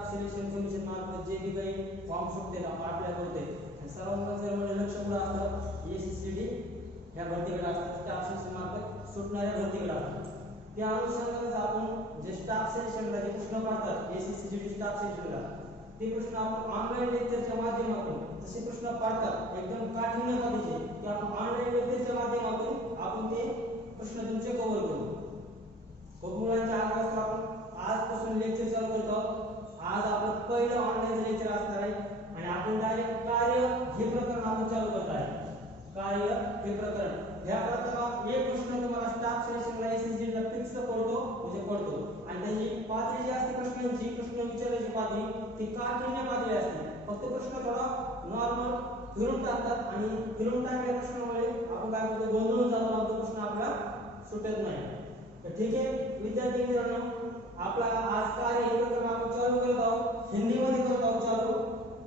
Staff selection commission मार्फत जे बी काही फॉर्म सुटते आपण अप्लाय करतोय आणि सर्वांचं म्हणजे लक्ष कुठं असतं एसीसीडी या भरतीकडे असतं स्टाफ सिलेक्शन मार्फत सुटणाऱ्या भरतीकडे असतं त्या अनुषंगाने आपण जे स्टाफ सिलेक्शनला जे प्रश्न पडतात एसीसीडी स्टाफ सिलेक्शनला ते प्रश्न आपण ऑनलाईन लेक्चरच्या माध्यमातून जसे प्रश्न पडतात एकदम काठीण्य पद्धतीचे ते आपण ऑनलाईन लेक्चरच्या माध्यमातून आपण ते प्रश्न तुमचे कव्हर करू खूप मुलांच्या आवाज आपण आजपासून लेक्चर चालू करत आहोत आज आपलं पहिलं ऑनलाईन लेक्चर असणार आहे आणि आपण डायरेक्ट कार्य हे प्रकरण आपण चालू करत आहे कार्य हे प्रकरण या प्रकरणात एक प्रश्न तुम्हाला स्टाफ सिलेक्शनला एसएससी ला फिक्स पडतो म्हणजे पडतो आणि त्याची पातळी जी असते प्रश्नांची प्रश्न विचारायची पातळी ती काठीण्य पातळी असते फक्त प्रश्न थोडा नॉर्मल फिरून टाकतात आणि फिरून टाकलेल्या प्रश्नामुळे आपण काय करतो गोंधळून जातो आणि तो प्रश्न आपला सुटत नाही तर ठीक आहे विद्यार्थी मित्रांनो आपला आज कार्य हे प्रकरण आपण चालू करत आहोत हिंदी मध्ये करत आहोत चालू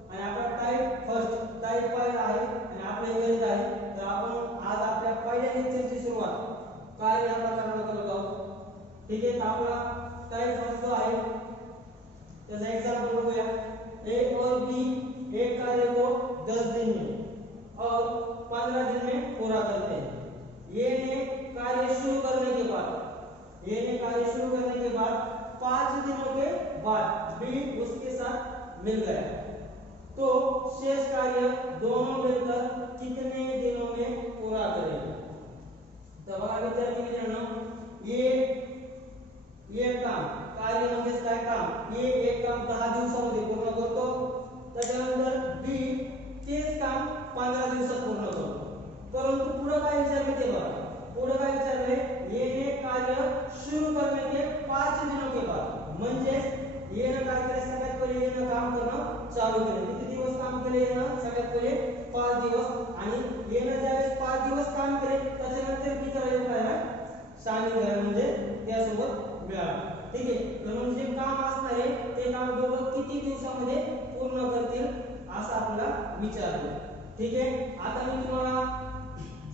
आणि आपला टाईप फर्स्ट टाईप पहिला आहे आणि आपले गणित आहे तर आपण आज आपल्या पहिल्या लेक्चरची सुरुवात कार्य या प्रकरणाला करत आहोत ठीक आहे तर आपला टाईप फर्स्ट जो आहे जैसे एग्जांपल हो गया ए और बी एक कार्य को 10 दिन में और 15 दिन में पूरा करते हैं ए ने कार्य शुरू करने के बाद 5 दिनों के बाद बी उसके साथ मिल गया तो शेष कार्य दोनों मिलकर कितने दिनों में पूरा करेंगे तो बघा विद्यार्थी मित्रांनो ये काम कार्य म्हणजे काय काम ए एक काम 10 दिवसामध्ये पूर्ण करतो त्याच्यानंतर बी तेच काम 15 दिवसात पूर्ण करतो परंतु पुढे काय विचारले ते बघा पुढे काय विचारले ए ने कार्य शुरू करने के 5 दिनों के बाद म्हणजे ए ने काय केले सगळ्यात पहिले ए ने काम करणं चालू केले किती दिवस काम केले ए ने सगळ्यात पहिले 5 दिवस आणि ए ने ज्यावेळेस 5 दिवस काम केले त्याच्यानंतर बी चा योग काय सामील झाला म्हणजे त्यासोबत मिळाला ठीक आहे तर म्हणजे काम असणार आहे ते काम दोघं किती दिवसामध्ये पूर्ण करतील असं आपल्याला विचारलं ठीक आहे आता मी तुम्हाला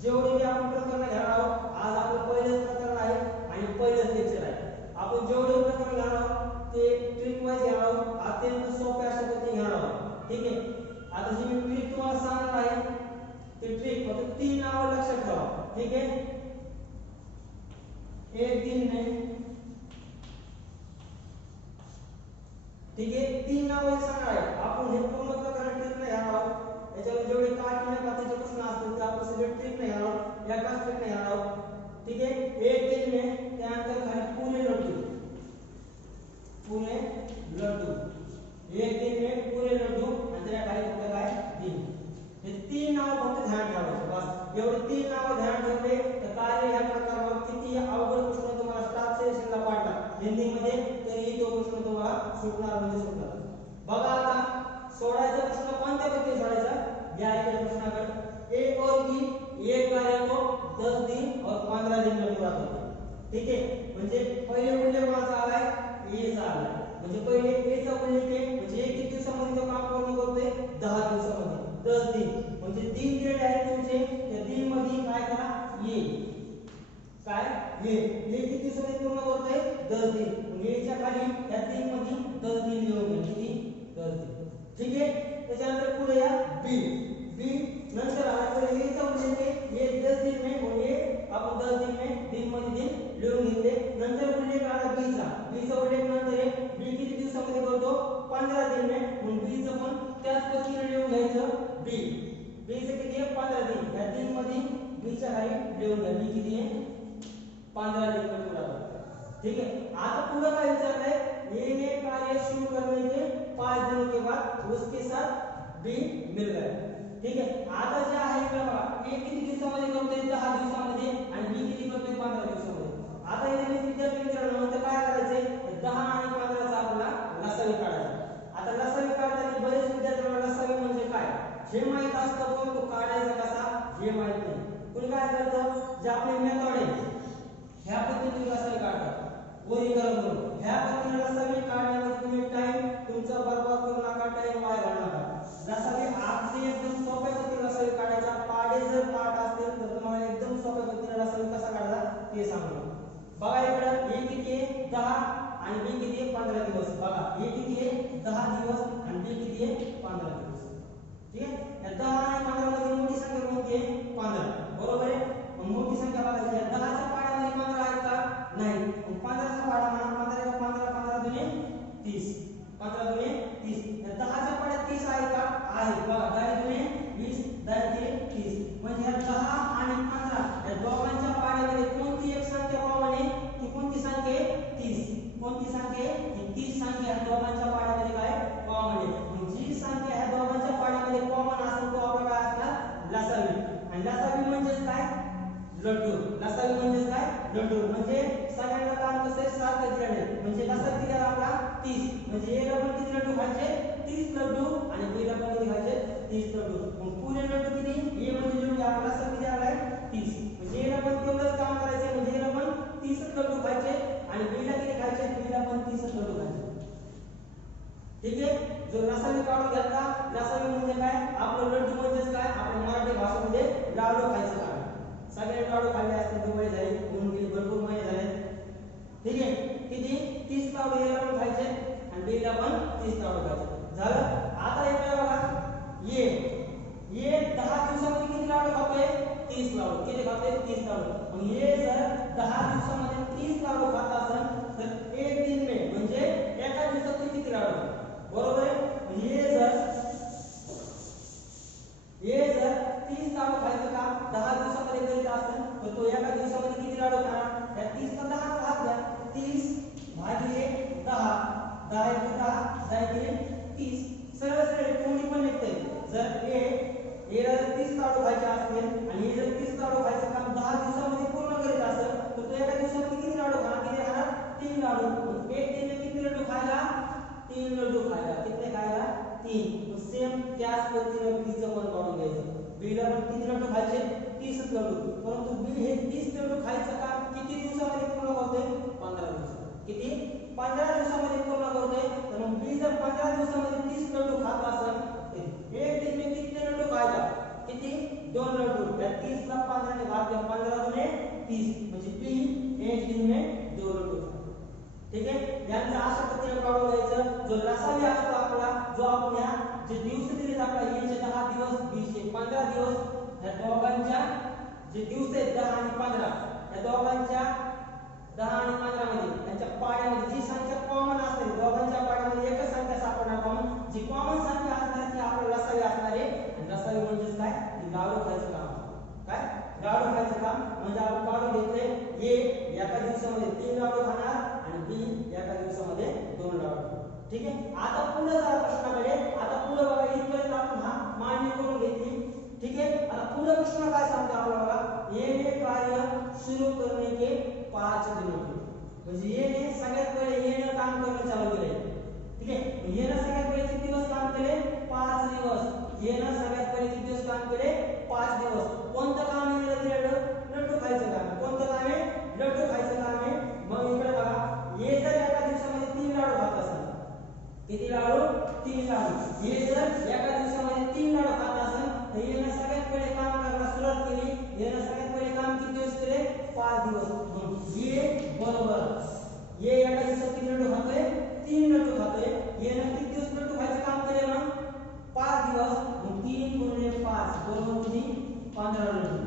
जेवढे भी आपण प्रकरण घेणार आहोत आज आपलं पहिलेच प्रकरण आहे आणि पहिलेच लेक्चर आहे आपण जेवढे प्रकरण घेणार आहोत ते ट्रिक वाईज घेणार आहोत अत्यंत सोप्या अशा पद्धतीने घेणार आहोत ठीक आहे आता जी मी ट्रिक तुम्हाला सांगणार आहे ते ट्रिक फक्त 3 नावं लक्षात ठेवा ठीक आहे एक दिन में ठीक है 3 नावं सांगणार आहे आपण हे पूर्ण प्रकरण ट्रिक नाही घेणार आहोत याच्यावर जेवढे काठीण्य पातळीचे प्रश्न असतील ते आपण सगळे ट्रिक नाही घेणार आहोत एकाच ट्रिक नाही घेणार आहोत ठीक है एक दिन में त्यानंतर खाली पुणे लड्डू एक दिन में पुणे लड्डू आणि त्या खाली फक्त काय दिन हे 3 नाव फक्त ध्यान ठेवायचे बस एवढे 3 नाव ध्यान ठेवले तर कार्य या प्रकारावर किती अवघड प्रश्न तुम्हाला स्टाफ सिलेक्शनला पाडतात हिंदी मध्ये तरी तो प्रश्न तुम्हाला सुटणार म्हणजे सुटणार बघा आता सोडायचा प्रश्न कोणत्या पद्धतीने सोडायचा या इकडे प्रश्नाकडे ए और बी एक कार्य को 10 दिन और 15 दिन में पूरा करते ठीक है म्हणजे पहिले उल्लेख कोणाचा आलाय ए चा आलाय म्हणजे पहिले ए चा उल्लेख आहे म्हणजे किती दिवसामध्ये तो काम पूर्ण करतोय 10 दिवसामध्ये 10 दिन म्हणजे दिन दिलेले आहेत तुमचे त्या दिन मध्ये काय करा ये काय ये किती दिवसामध्ये पूर्ण करतोय 10 दिन म्हणजे याच्या खाली या दिन मध्ये 10 दिन लिहून घ्या किती 10 दिन ठीक आहे त्याच्यानंतर पुढे या बी नंतर आला तर ए चा उल्लेख आहे ये 10 दिन में म्हणजे आपण 10 दिन में दिन मध्ये दिन लिहून घेतले नंतर उल्लेख आला बी चा उल्लेख नंतर आहे बी किती दिवसामध्ये करतो 15 दिन में मग बी चं पण त्याच पद्धतीने लिहून घ्यायचं बी चं किती आहे 15 दिन या दिन मध्ये बी च्या खाली लिहून घ्या बी किती आहे 15 दिन में पूरा ठीक है आता पूरा का विचारलंय ए ने कार्य शुरू करने के 5 दिनों के बाद उसके साथ बी मिल गया ठीक है आता जे आहे बघा ए किती दिवसामध्ये करतोय 10 दिवसामध्ये आणि बी किती करतोय 15 दिवसामध्ये आता इथे विद्यार्थी मित्रांनो तर काय करायचंय 10 आणि 15 चा आपल्याला लसावी काढायचा आता लसावी काढताना बरेच विद्यार्थ्यांना लसावी म्हणजे काय हे माहित असतं पण तो काढायचा कसा हे माहित नाही कुणी काय करतं जे आपले मेथड आहे ह्या पद्धतीने लसावी काढतात ओरिजिनल करून ह्या पद्धतीने लसावी काढण्यामध्ये तुम्ही टाइम तुमचा बर्बाद करू नका टाइम वाया घालू नका लसावी अगदी एकदम सोप्या पद्धतीने लसावी काढायचा पाडे जर पाठ असतील तर तुम्हाला एकदम सोप्या पद्धतीने लसावी कसा काढायचा ते सांगतो बघा इकडे ए किती आहे 10 आणि बी किती आहे 15 दिवस बघा ए किती आहे 10 ठीक आहे. या 10 आणि 15 मध्ये मोठी संख्या कोणती आहे? 15. बरोबर आहे. मग मोठी संख्या बघायची आहे. 10 च्या पाड्यामध्ये 15 आहेत का? नाही. मग 15 चा पाडा म्हणा. 15 15 15 दुने 30. 15 दुने 30. या 10 च्या पाड्यात 30 आहेत का? आहेत. बघा 10 दुने 20, 10 तिने 30. म्हणजे या 10 आणि 15 या दोघांच्या पाड्यामध्ये कोणती एक संख्या कॉमन आहे? ती कोणती संख्या आहे? 30. कोणती संख्या आहे? ही 30 संख्या या दोघांच्या पाड्यामध्ये काय कॉमन आहे. मग जी संख्या ह्या दोघांच्या पाड्यामध्ये कॉमन असेल तो आपला काय असणार? लसावी. आणि लसावी म्हणजे काय? लड्डू. लसावी म्हणजे काय? लड्डू. म्हणजे सगळ्यांना काम कसं आहे? सारखं दिलेलं आहे. म्हणजे लसावी दिलेला आपला 30. म्हणजे ए ला पण किती लड्डू खायचे? 30 लड्डू. आणि बी ला पण किती खायचे? 30 लड्डू. मग पुरे लड्डू किती? ए म्हणजे लड्डू आपला लसावी दिलेला आहे 30. म्हणजे ए ला पण तेवढंच काम करायचं. म्हणजे ए ला पण 30 लड्डू खायचे. आणि बी ला किती खायचे? बी ला पण 30 लड्डू खायचे. ठीक आहे. जो लसावी काढून घेतला. लसावी म्हणजे काय? आपलं लड्डू म्हणजे काय? आपल्या मराठी भाषेमध्ये लाडू खायचं काय? सगळे लाडू खाल्ले असते. दिवाळी झाली, होऊन गेली, भरपूर महिने झाले. ठीक आहे. किती? 30 लाडू एला पण खायचे आणि बी ला पण 30 लाडू खायचे. झालं. आता इकडे बघा ये 10 दिवसामध्ये किती लाडू खाते? 30 लाडू. किती खाते? 30 लाडू. मग ये जर 10 दिवसामध्ये 30 लाडू खात असेल तर एक दिन में म्हणजे एका दिवसात किती लाडू खाते? बरोबर आहे. म्हणजे ये जर 30 लाडू खायचं काम 10 दिवसामध्ये करीत असेल तर तो एका दिवसामध्ये किती लाडू खाणार? त्या 30 ला 10 भाग द्या. 30 भागिले 10. 10 × 10 10 × 30. सरळ सरळ कोणी पण निघते. जर एला 30 लाडू खायचे असतील आणि हे जर 30 लाडू खायचं काम 10 दिवसामध्ये पूर्ण करीत असेल तर तो एका दिवसामध्ये किती लाडू खाणार? किती खाणार? 3 लाडू. एक दिन में किती लड्डू खायला? 3 लड्डू खायला. किती खायला? 3. सेम त्याच पद्धतीने बी चं पण काढून घ्यायचं. बी ला पण किती लड्डू खायचे? 30 लड्डू. परंतु बी हे 30 लड्डू खायचं काम किती दिवसामध्ये पूर्ण करते? 15 दिवसात. किती? 15 दिवसामध्ये पूर्ण करते. तर मग बी जर 15 दिवसामध्ये 30 लड्डू खात असेल तर एक दिन में किती लड्डू खायला? किती? 2 लड्डू. या 30 ला 15 ने भाग दिया. 15 दुने 30. म्हणजे बी एक दिन में 2 लड्डू. ठीक आहे. यांचं अशा पद्धतीने काढून घ्यायचं. जो लसावी असतो आपला, जो आपल्या जे दिवस दिलेत आपला येचे 10 दिवस, बीचे 15 दिवस, या दोघांच्या जे दिवस आहेत 10 आणि 15 या दोघांच्या 10 आणि 15 मध्ये त्यांच्या पाड्यामध्ये जी संख्या कॉमन असते दोघांच्या पाड्यामध्ये एकच संख्या सापडणार कॉमन. जी कॉमन संख्या असणार ती आपल्याला लसावी असणार आहे. आणि लसावी म्हणजे काय? लाडू खायचं काम. काय? लाडू खायचं काम. म्हणजे आपण काढून घेतले ए एका दिवसामध्ये 3 लाडू खाणार आणि बी एका दिवसामध्ये 2 लाडू. ठीक आहे. आता पुढे जा प्रश्नाकडे. आता पुढे बघा इथपर्यंत आपण हा मांडणी करून घेतली. ठीक आहे. आता पुढे प्रश्न काय सांगतो आपल्याला? ये कार्य सुरू करने के 5 दिन होते. म्हणजे ये सगळ्यात पहिले येणं काम करणं चालू केले. ठीक आहे. येणं सगळ्यात पहिले किती दिवस काम केले? 5 दिवस. येणं सगळ्यात पहिले किती दिवस काम केले? 5 दिवस. कोणतं काम आहे दिलेलं? लड्डू खायचं काम. कोणतं काम आहे? लड्डू खायचं काम आहे. मग इकडे बघा ये जर एका दिवसामध्ये 3 लाडू खात असेल. किती लाडू? 3 लाडू. ये जर एका दिवसामध्ये 3 लाडू खात असेल तर येणं सगळ्यात पहिले काम करायला सुरुवात केली. येणं सगळ्यात पहिले काम किती दिवस केले? 5 दिवस. ये बरोबर ये एका दिवसात किती लड्डू खातोय? 3 लड्डू खातोय. येणं किती दिवस लड्डू खायचं काम केले मग? 5 दिवस. मग 3 × 5 बरोबर किती? 15 लड्डू.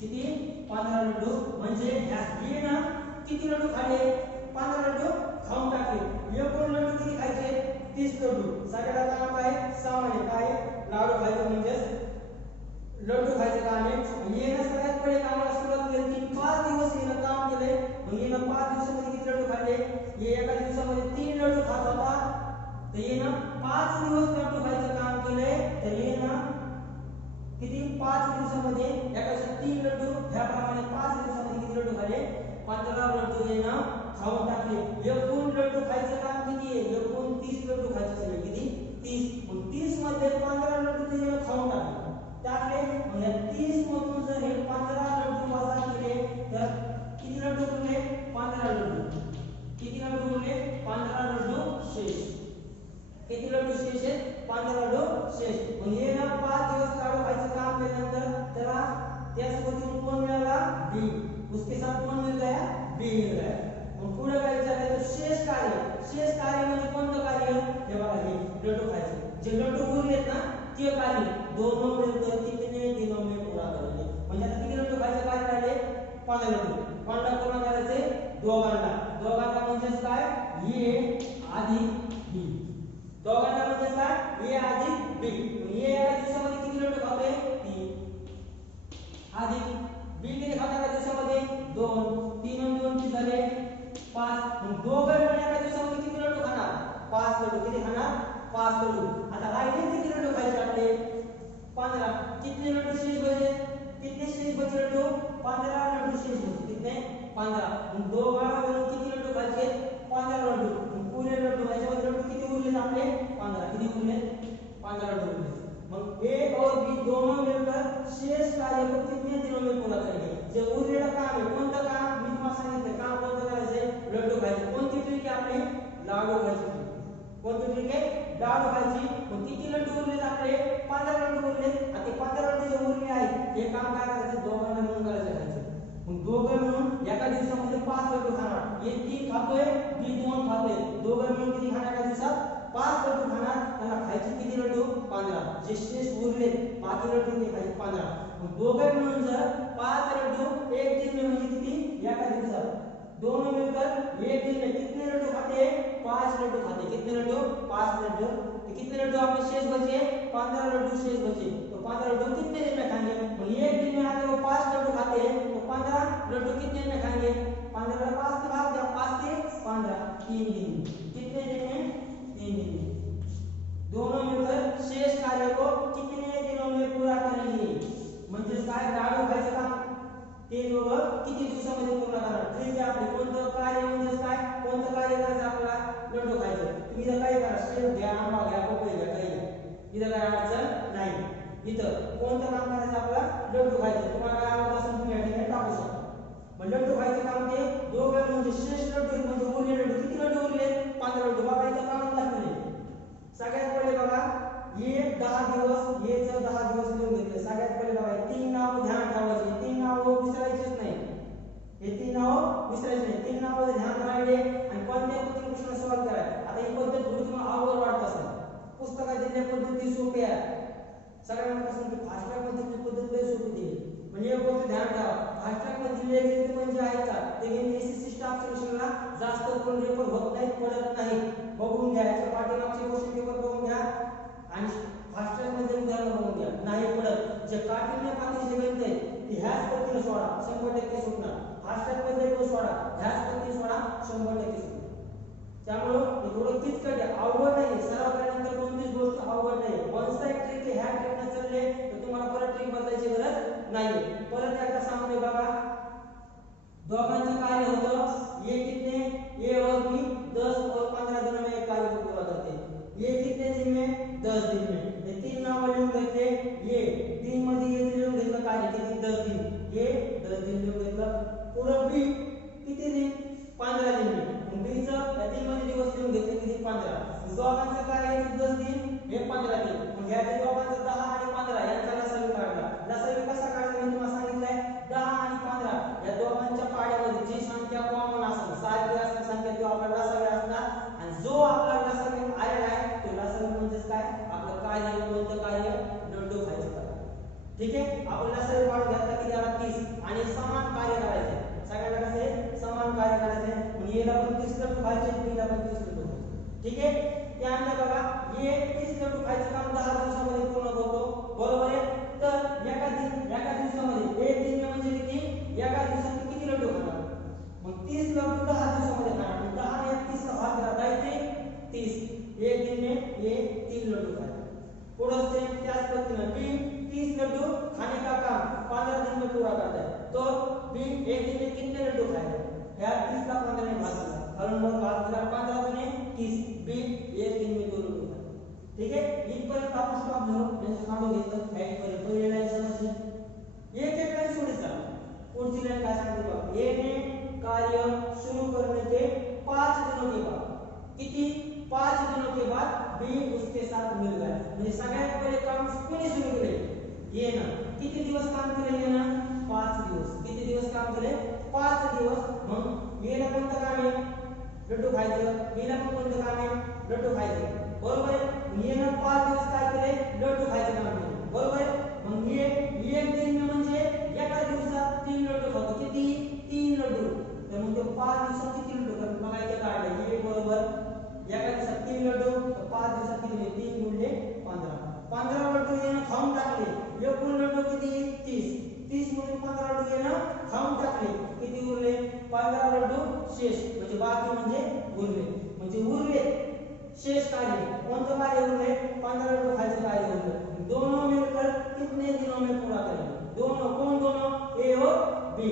किती? 15 लड्डू. म्हणजे येणं किती लड्डू खाल्ले? 15 लड्डू खाऊन टाकले. एकूण लड्डू किती खायचे? 30 लड्डू. सगळ्याला काम काय? सामान्य काय? लाडू खायचं म्हणजे लड्डू खायचं काम आहे. येणं सगळ्यात पहिले कामाला सुरुवात केली की 5 दिवस येणं काम केले. मग येणं 5 दिवसामध्ये किती लड्डू खाल्ले? ये एका दिवसामध्ये 3 लड्डू खात होता तर येणं 5 दिवस लड्डू खायचं काम केले. तर येणं किती? 5 दिवसामध्ये एका दिवसात 3 लड्डू ह्याप्रमाणे 5 दिवसामध्ये किती लड्डू खाल्ले? 15 लड्डू येणं खाऊन टाकले. एकूण लड्डू खायचं काम किती आहे? एकूण 30 लड्डू खायचे असेल. किती? 30. मग 30 मध्ये 15 लड्डू ते खाऊन टाकले. मग या 30 मधून जर हे 15 लड्डू वजा केले तर किती लड्डू उरले? 15 लड्डू. किती लड्डू उरले? 15 लड्डू शेष. किती लड्डू शेष आहेत? 15 लड्डू शेष. मग हे ना 5 दिवस लाडू खायचं काम केल्यानंतर त्याला त्यासोबत कोण मिळाला? बी. उसके साथ कौन मिल गया? बी मिल गया. मग पुढे काय विचारलं? तर शेष कार्य. शेष कार्य म्हणजे कोणतं कार्य? हे बघा हे लड्डू खायचं. जे लड्डू उरलेत ना ते कार्य लड्डू कोणाला पूर्ण करायचे दोघांना दोघांना म्हणजेच काय ए अधिक बी दोघांना म्हणजेच काय ए अधिक बी ए एका दिवसामध्ये किती लड्डू खातोय 3 अधिक बी किती खातो एका दिवसामध्ये 2 3 आणि 2 किती झाले 5 मग दोघं मिळून एका दिवसामध्ये किती लड्डू खाणार 5 लड्डू किती खाणार 5 लड्डू आता राहिले किती लड्डू खायचे आपले 15 कितने लड्डू शेष बचे कितने शेष बचे लड्डू 15 लड्डू शेष बचे कितने 15 मग दोघं मिळून किती लड्डू खायचे 15 लड्डू मग पूरे लड्डू याच्यामध्ये लड्डू किती उरले आपले 15 किती उरले 15 लड्डू उरले मग ए और बी दोनों मिलकर शेष कार्य को कितने दिनों में पूरा करेंगे जे उरलेलं काम आहे कोणतं काम मी तुम्हाला सांगितलं काम कोणतं करायचं लड्डू खायचे कोणती ट्रिक आहे आपली लाडू खायची कोणती ट्रिक आहे लाडू खायची मग किती लड्डू उरले आपले 15 लड्डू उरले आता ते 15 लड्डू जे उरले आहेत हे काम काय करायचं दोघांना मिळून करायचं खायचं मग दोघं मिळून एका दिवसामध्ये 5 लड्डू खाणार ए 3 खातोय बी 2 खातोय दोघं मिळून किती खाणार एका दिवसात 5 लड्डू खाणार त्याला खायचे किती लड्डू 15 जे शेष उरले बाकी लड्डू ते खायचे 15 मग दोघं मिळून जर 5 लड्डू एक दिन में म्हणजे किती एका दिवसात दोनों मिलकर एक दिन में कितने लड्डू खाते हैं 5 लड्डू खाते कितने लड्डू 5 लड्डू तो कितने लड्डू आपके शेष बचे 15 लड्डू शेष बचे तो 15 लड्डू कितने दिन में खाएंगे तो एक दिन में अगर वो 5 लड्डू खाते हैं तो 15 लड्डू कितने दिन में खाएंगे 15 का 5 से भाग दिया 5 से 15 3 दिन कितने दिन में 3 दिन में दोनों मिलकर शेष कार्य को कितने दिनों में पूरा करेंगे म्हणजे काय लाडू खायचं काम ते दोघं किती दिवसामध्ये पूर्ण करणार ट्रिक आपले कोणतं कार्य म्हणजे काय कोणतं कार्य करायचं आपल्याला लड्डू खायचं तुम्ही इथं काय करा स्टेप घ्या आंबा घ्या पपई घ्या काही घ्या इथं काय अडचण नाही इथं कोणतं काम करायचं आपल्याला लड्डू खायचं तुम्हाला काय आवडत असेल तुम्ही या ठिकाणी टाकू शकता मग लड्डू खायचं काम ते दोघं म्हणजे शेष लड्डू म्हणजे उरले लड्डू किती लड्डू उरले 15 लड्डू बघा इथं काम दाखवले सगळ्यात पहिले बघा ये 10 दिवस ये जर 10 दिवस लिहून घेतले सगळ्यात पहिले बघा 3 नाव ध्यान ठेवायचे 3 नाव विसरायचेच नाही हे 3 नाव विसरायचे नाही 3 नाव ध्यान राहिले आणि कोणत्या पद्धतीने प्रश्न सॉल्व्ह करायचे आता ही पद्धत थोडी तुम्हाला अवघड वाटत असेल पुस्तकात दिलेल्या पद्धती सोपी आहे सगळ्यांना सांगतो फास्ट ट्रॅक मध्ये पद्धत लय सोपी दिली म्हणजे एक गोष्ट ध्यान ठेवा फास्ट ट्रॅक मध्ये दिलेले गणित म्हणजे आहेत का ते गणित एसएससी स्टाफ सिलेक्शनला जास्त करून रेफर होत नाही पडत नाही बघून घ्या याच्या पाठीमागचे क्वेश्चन पेपर बघून घ्या आणि फास्ट ट्रॅक मध्ये उदाहरण बघून घ्या नाही पडत जे काठीण्य पातळीचे गणित आहेत ते ह्याच पद्धतीने सोडा 100% सुटणार फास्ट ट्रॅक मध्ये तो सोडा ह्याच पद्धतीने सोडा 100% सुटणार त्यामुळे हे थोडं किचकट आहे अवघड नाही सराव केल्यानंतर कोणतीच गोष्ट अवघड नाही वन साइड ट्रिक ह्या ट्रिकने चालले तर तुम्हाला परत ट्रिक बदलायची गरज नाही परत एकदा सांगतोय बघा दोघांचं कार्य होतं ये कितने ए और बी 10 और 15 दिनों में एक कार्य को पूरा करते हैं ये कितने दिन में 10 दिन में ये 3 नाव लिहून घेतले ये 3 मध्ये ये लिहून घेतलं कार्य किती 10 दिन ये 10 दिन लिहून घेतलं पुढं बी किती दिन 15 दिन में बी चं या 3 मध्ये दिवस लिहून घेतले किती 15 दोघांचं कार्य 10 दिन हे 15 दिन मग या दोघांचं 10 आणि 15 यांचा लसावी काढला लसावी कसा काढला मी तुम्हाला सांगितलंय 10 आणि 15 या दोघांच्या पाड्यामध्ये जी संख्या कॉमन असेल सारखी असणारी संख्या ती आपल्याला लसावी असणार आणि जो आपला लसावी आलेला आहे तो लसावी म्हणजे काय आपलं कार्य कोणतं कार्य लड्डू खायचं कार्य ठीक आहे आपण लसावी काढून घेतला की त्याला 30 आणि समान कार्य करायचे सगळ्यांना कसे समान कार्य करायचे म्हणजे याला पण 30 लड्डू खायचे बीला पण 30 लड्डू ठीक आहे त्यानंतर बघा हे 30 लड्डू खायचं काम 10 दिवसामध्ये पूर्ण होतो बरोबर आहे तर एका दिवसामध्ये एक दिन म्हणजे किती एका दिवसात किती लड्डू खाणार मग 30 लड्डू 10 दिवसामध्ये खाणार मग 10 ने 30 का भाग करा जायचे 30 एक दिन में ये 3 लड्डू खाए पूरा से त्याच पद्धतीने बी 30 लड्डू खाने का काम 15 दिन में पूरा करता है तो बी एक दिन में कितने लड्डू खाएगा या 30 का 15 में भाग करा कारण वो भाग करा 15 दुने 30 बी एक दिन में 2 लड्डू खाए ठीक है इथपर्यंत आपण स्टॉप धरू यांचं काढून घेतलं फाइट पर्यंत पहिली लाईन समजली एक एक लाइन सोडायचा पुढची लाइन काय सांगते बघा ए ने कार्य शुरू करने के 5 दिनों के बाद किती 5 दिनों के बाद बी उसके साथ मिल गया म्हणजे सगळ्यात पहिले काम कोणी सुरू केले ये ना किती दिवस काम केले ये ना 5 दिवस किती दिवस काम केले 5 दिवस मग ये ना कोणतं काम आहे लड्डू खायचं बीला पण कोणतं काम आहे लड्डू खायचं बरोबर आहे ये ना 5 दिवस काय केले लड्डू खायचं काम केले बरोबर आहे मग ये एक दिन म्हणजे एका दिवसात 3 लड्डू खातो किती तर 5 दिवसात किती लड्डू करतात बघा इथे काढले ए बरोबर एका दिवसात 3 लड्डू तर 5 दिवसात किती होईल 3 गुणिले 15 लड्डू याने खाऊन टाकले एकूण लड्डू किती 30 मधून 15 लड्डू याने खाऊन टाकले किती उरले 15 लड्डू शेष म्हणजे बाकी म्हणजे उरले शेष कार्य कौन-सा कार्य उरले 15 लड्डू खायचे कार्य उरले दोनों मिलकर कितने दिनों में पूरा करेंगे दोनों ए और बी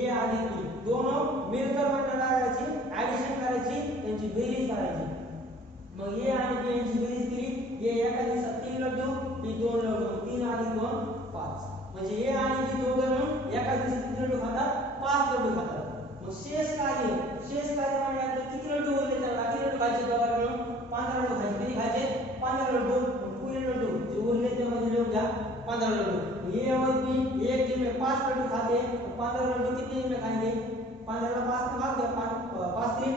ए आणि बी दोनों मिलकर म्हटलं करायची ऍडिशन करायची त्यांची बेरीज करायची मग ए आणि बी यांची बेरीज केली ए एका दिवसात 3 लड्डू बी 2 लड्डू 3 आणि 2 5 म्हणजे ए आणि बी दोघं मिळून एका दिवसात किती लड्डू खातात 5 लड्डू खातात मग शेष कार्य म्हणजे किती लड्डू उरले त्याला किती लड्डू खायचे दोघांना मिळून 15 लड्डू खायचे किती खायचे 15 लड्डू पूरे लड्डू जो उरले ते मध्ये लिहून घ्या 15 लड्डू ए और बी एक दिन में 5 लड्डू खाते हैं तो 15 लड्डू कितने दिन में खाएंगे 15 का 5 में भाग दिया 5 दिन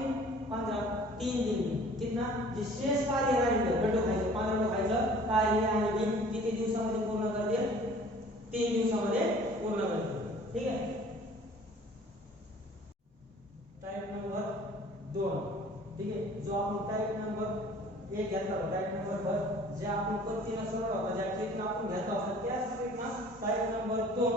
15 3 दिन में कितना जे शेष कार्य राहिले लड्डू खायचे 15 लड्डू खायचं कार्य आणि बी किती दिवसामध्ये पूर्ण करतील 3 दिवसामध्ये पूर्ण करतील ठीक आहे टाइप नंबर 2 ठीक आहे जो आपण टाइप नंबर 1 घेतला होता टाइप नंबर 2 जे आपण पद्धतीने सोडवला होता ज्या ट्रिकने आपण घेतला होता त्याच ट्रिकना टाइप नंबर 2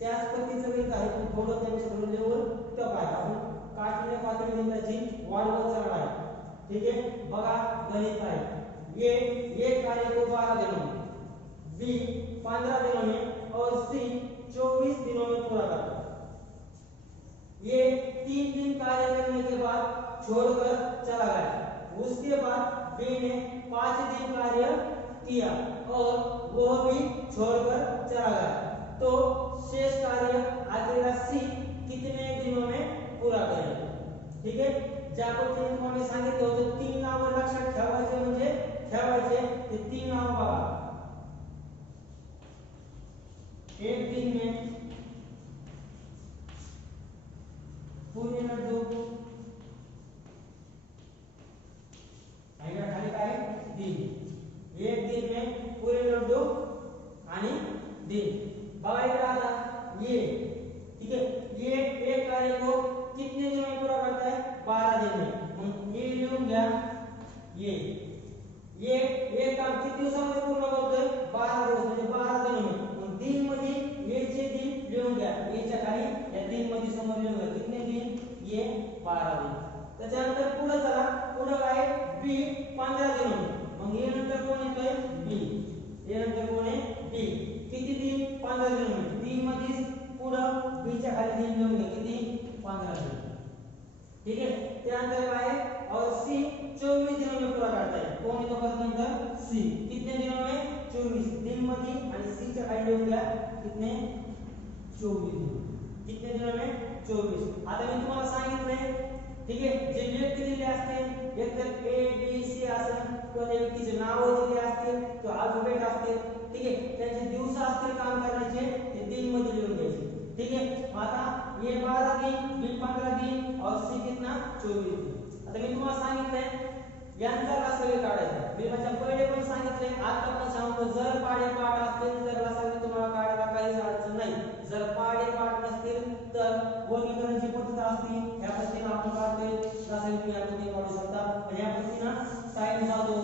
त्याच पद्धतीचं गणित आहे पण थोडं त्यापेक्षा थोडं लेवल टफ आहे आपण काठीने पातळी गणिताची वाढवत जाणार आहे ठीक आहे बघा गणित आहे ए कार्य को 12 दिनों में बी 15 दिनों में और सी 24 दिनों में पूरा करता है ये 3 दिन कार्य करने के बाद छोड़कर चला गया उसके बाद बी ने 5 दिन कार्य किया और वह भी छोड़कर चला गया तो शेष कार्य अकेला सी कितने दिनों में पूरा करेगा ठीक है ज्या पद्धतीने तुम्हाला सांगितलं होतं 3 नाव लक्षात ठेवायचे म्हणजे ते 3 नाव बघा एक दिन में पूरे लड्डू खाली काय दिन एक दिन में पूरे लड्डू आणि दिन बघा इकडे आता ये ठीक है ये एक कार्य को कितने दिनों में पूरा करता है 12 दिन में हम ये लिहून घ्या ये एक काम किती दिवसामध्ये पूर्ण करतोय 12 दिवस म्हणजे 12 दिनों में मग दिन मध्ये ये चे दिन लिहून घ्या ये च्या खाली या दिन मध्ये समोर लिहून घ्या कितने दिन ये 12 दिन त्याच्यानंतर पुढे चला पुढे काय बी 15 दिनों में मग ये नंतर कोण येतोय बी ये नंतर कोण आहे बी किती दिन 15 दिनों में दिन मध्ये पुढे बी च्या खाली दिन लिहून घ्या किती 15 दिन ठीक है त्यानंतर काय और सी 24 दिनों में पूरा करता है कौन है तो बस नंतर सी कितने दिनों में 24 दिन मध्ये आणि सी च्या खाली लिहून घ्या कितने 24 दिन कितने दिनों में 24 आता मी तुम्हाला सांगितलंय ठीक आहे जे व्यक्ती दिले असते एक तर ए बी सी असेल किंवा त्या व्यक्तीचे नाव दिले असतील किंवा अल्फाबेट असतील ठीक आहे त्यांचे दिवस असतील काम करण्याचे ते दिन मध्ये लिहून घ्यायचे ठीक है आता ये 12 दिन बी 15 दिन और सी कितना 24 दिन आता मी तुम्हाला सांगितलंय यांचा रासावी काढायचा मी म्हणजे पहिले पण सांगितले आता पण सांगतो जर पाडे पाठ असतील तर रासावी तुम्हाला काढायला काहीच अडचण नाही जर पाडे पाठ नसतील तर वर्गीकरणाची पद्धत असते ह्या पद्धतीने आपण काढतोय रासावी तुम्ही या पद्धतीने काढू शकता आणि या पद्धतीने टाइम जातो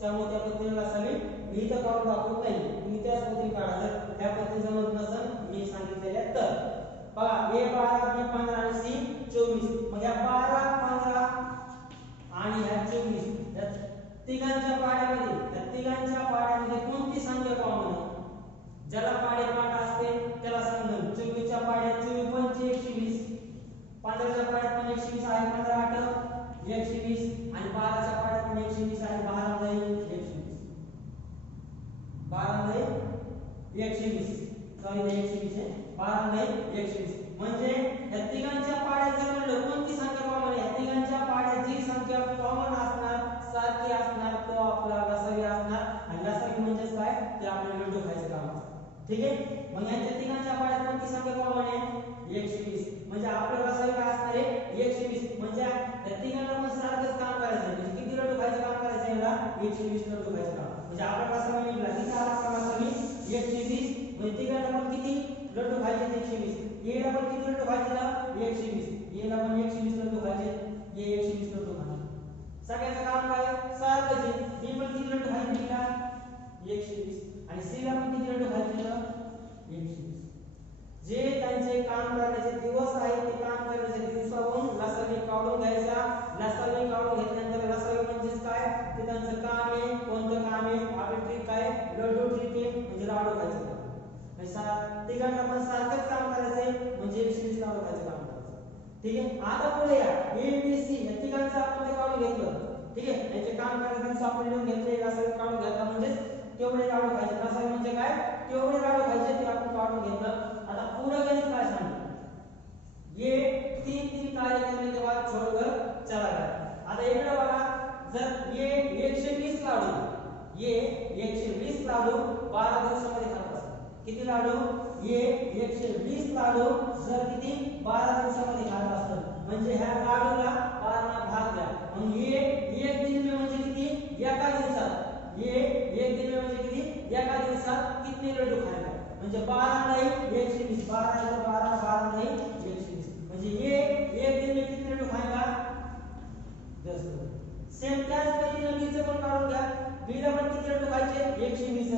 त्यामुळे त्या पद्धतीने रासावी मी इथं काढून दाखवत नाही तुम्ही त्याच पद्धतीने काढा जर ह्या पद्धतीने जमत नसेल मी सांगितलेल्या तर बघा ए 12 बी 15 आणि सी 24 मग या 12 15 आणि ह्या 24 या तिघांच्या पाड्यामध्ये कोणती संख्या कॉमन आहे ज्याला पाडे पाठ असते त्याला समजून 24 च्या पाड्यात 24 पंच 120 15 च्या पाड्यात पण 120 आहे 15 8 120 आणि 12 च्या पाड्यात पण 120 आहे 12 मध्ये 120 12 मध्ये 120 सॉरी 120 आहे 12 मध्ये 120 म्हणजे या तिघांच्या पाड्यात जर म्हणलं कोणती संख्या कॉमन आहे या तिघांच्या पाड्यात जी संख्या कॉमन असणार सारखी असणार तो आपला लसावी असणार आणि लसावी म्हणजे काय ते आपल्याला लड्डू खायचं काम ठीक आहे मग यांच्या तिघांच्या पाड्यात कोणती संख्या कॉमन आहे 120 म्हणजे आपला लसावी काय असणार आहे 120 म्हणजे या तिघांना पण सारखंच काम करायचं आहे म्हणजे किती लड्डू खायचं काम करायचं आहे याला 120 लड्डू खायचं काम म्हणजे आपला लसावी निघाला किती आला आपला लसावी 120 म्हणजे तिघांना पण किती लड्डू खायचे 120 येला पण किती लड्डू खायचे 120 ए ला पण 120 लड्डू खायचे, ए 120 लड्डू खाणार. सगळ्याचं काम काय सारखंच आहे. बी पण किती लड्डू खायचे, बी ला 120 आणि सी ला पण किती लड्डू खायचे तर 120. जे त्यांचे काम करण्याचे दिवस आहेत ते काम करण्याचे दिवसावरून लसावी काढून घ्यायचा. लसावी काढून घेतल्यानंतर लसावी म्हणजे काय ते त्यांचं काम आहे. कोणतं काम आहे, आपली ट्रिक काय लड्डू ट्रिक आहे म्हणजे लाडू खायचं काम. तिघांना पण सारखंच काम करायचंय म्हणजे 120 लाडू खायचं काम करायचं. ठीक आहे. आता पुढे या ए बी सी या तिघांचं आपण ते काढून घेतलं. ठीक आहे. याचे काम करायचं दिवस आपण लिहून घेतले, लसावी काढून घेतला म्हणजे तेवढे लाडू खायचे. लसावी म्हणजे काय तेवढे लाडू खायचे ते आपण काढून घेतलं. आता पूरा गणित काय सांगतो, ये 3 कार्य करने के बाद छोड़कर चला गया. आता इकडे बघा, जर ये 120 लाडू, ये 120 लाडू 12 दिवसामध्ये खात असतात. किती लाडू, ये 120 लाडू जर किती 12 दिवसामध्ये खात असतात म्हणजे ह्या लाडूला 12 ने भाग द्या. मग ये एक दिन में म्हणजे किती एका दिवसात, ये एक दिन में म्हणजे किती एका दिवसात किती लड्डू खायला म्हणजे 12 नाही 120, 12 आहे तर 12, 12 नाही 120 म्हणजे ये एक दिन में किती लड्डू खाएगा 10 लड्डू. सेम त्याच पद्धतीने बी चं पण काढून घ्या. बी ला पण किती लड्डू खायचे 120.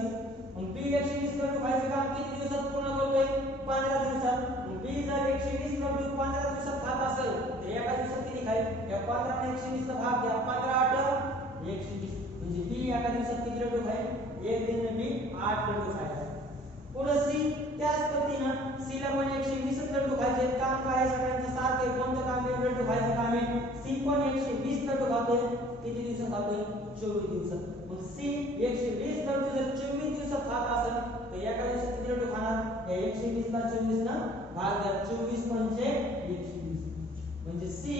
मग बी 120 लड्डू खायचे काम किती दिवसात पूर्ण करतोय 15 दिवसात. मग बी जर 120 लड्डू 15 दिवसात खात असेल तर एका दिवसात किती खाईल, या 15 ने 120 चा भाग द्या, 15 8 120 म्हणजे बी एका दिवसात किती लड्डू खाईल, एक दिन में बी 8 लड्डू खाएगा. पुढे सी त्याच पद्धतीनं सी ला पण 120 लड्डू खायचे. काम काय सगळ्यांचं सारखं आहे, कोणतं काम आहे लड्डू खायचं काम आहे. सी पण 120 लड्डू खातोय, किती दिवसात खातोय 24 दिवसात. मग सी 120 लड्डू जर 24 दिवसात खात असेल तर एका दिवसात किती लड्डू खाणार, या 120 ला 24 ना भाग द्या, 24 पंचे 120 म्हणजे सी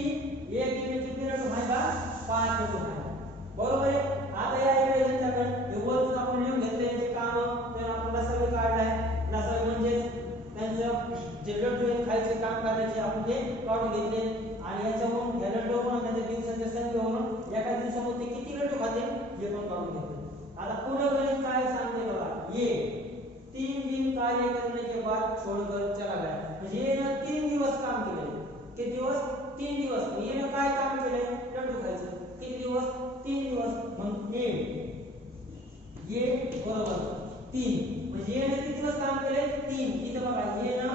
एक दिन में किती लड्डू खाएगा 5 लड्डू खाएगा. बरोबर आहे. आता या इकडे त्यांच्याकडे वरच आपण लिहून घेतले जे काम तर आपण लसावी काढलाय. लसावी म्हणजे त्यांचं जे लड्डू खायचे काम करायचे आपण ते काढून घेतले आणि याच्यावरून या लड्डूवरून त्यांच्या दिवसाच्या संख्येवरून एका दिवसामध्ये किती लड्डू खाते हे पण काढून घेतले. आता पूर्ण गणित काय सांगते बघा, ये 3 दिन कार्य करने के बाद छोड़कर चला गया म्हणजे ये ना 3 दिवस काम केले. किती दिवस 3 दिवस. ये ना काय काम केले लड्डू खायचं. किती दिवस 3 दिवस. मग ये बरोबर 3 म्हणजे ये किती दिवस काम केले 3. इथे बघा ये ना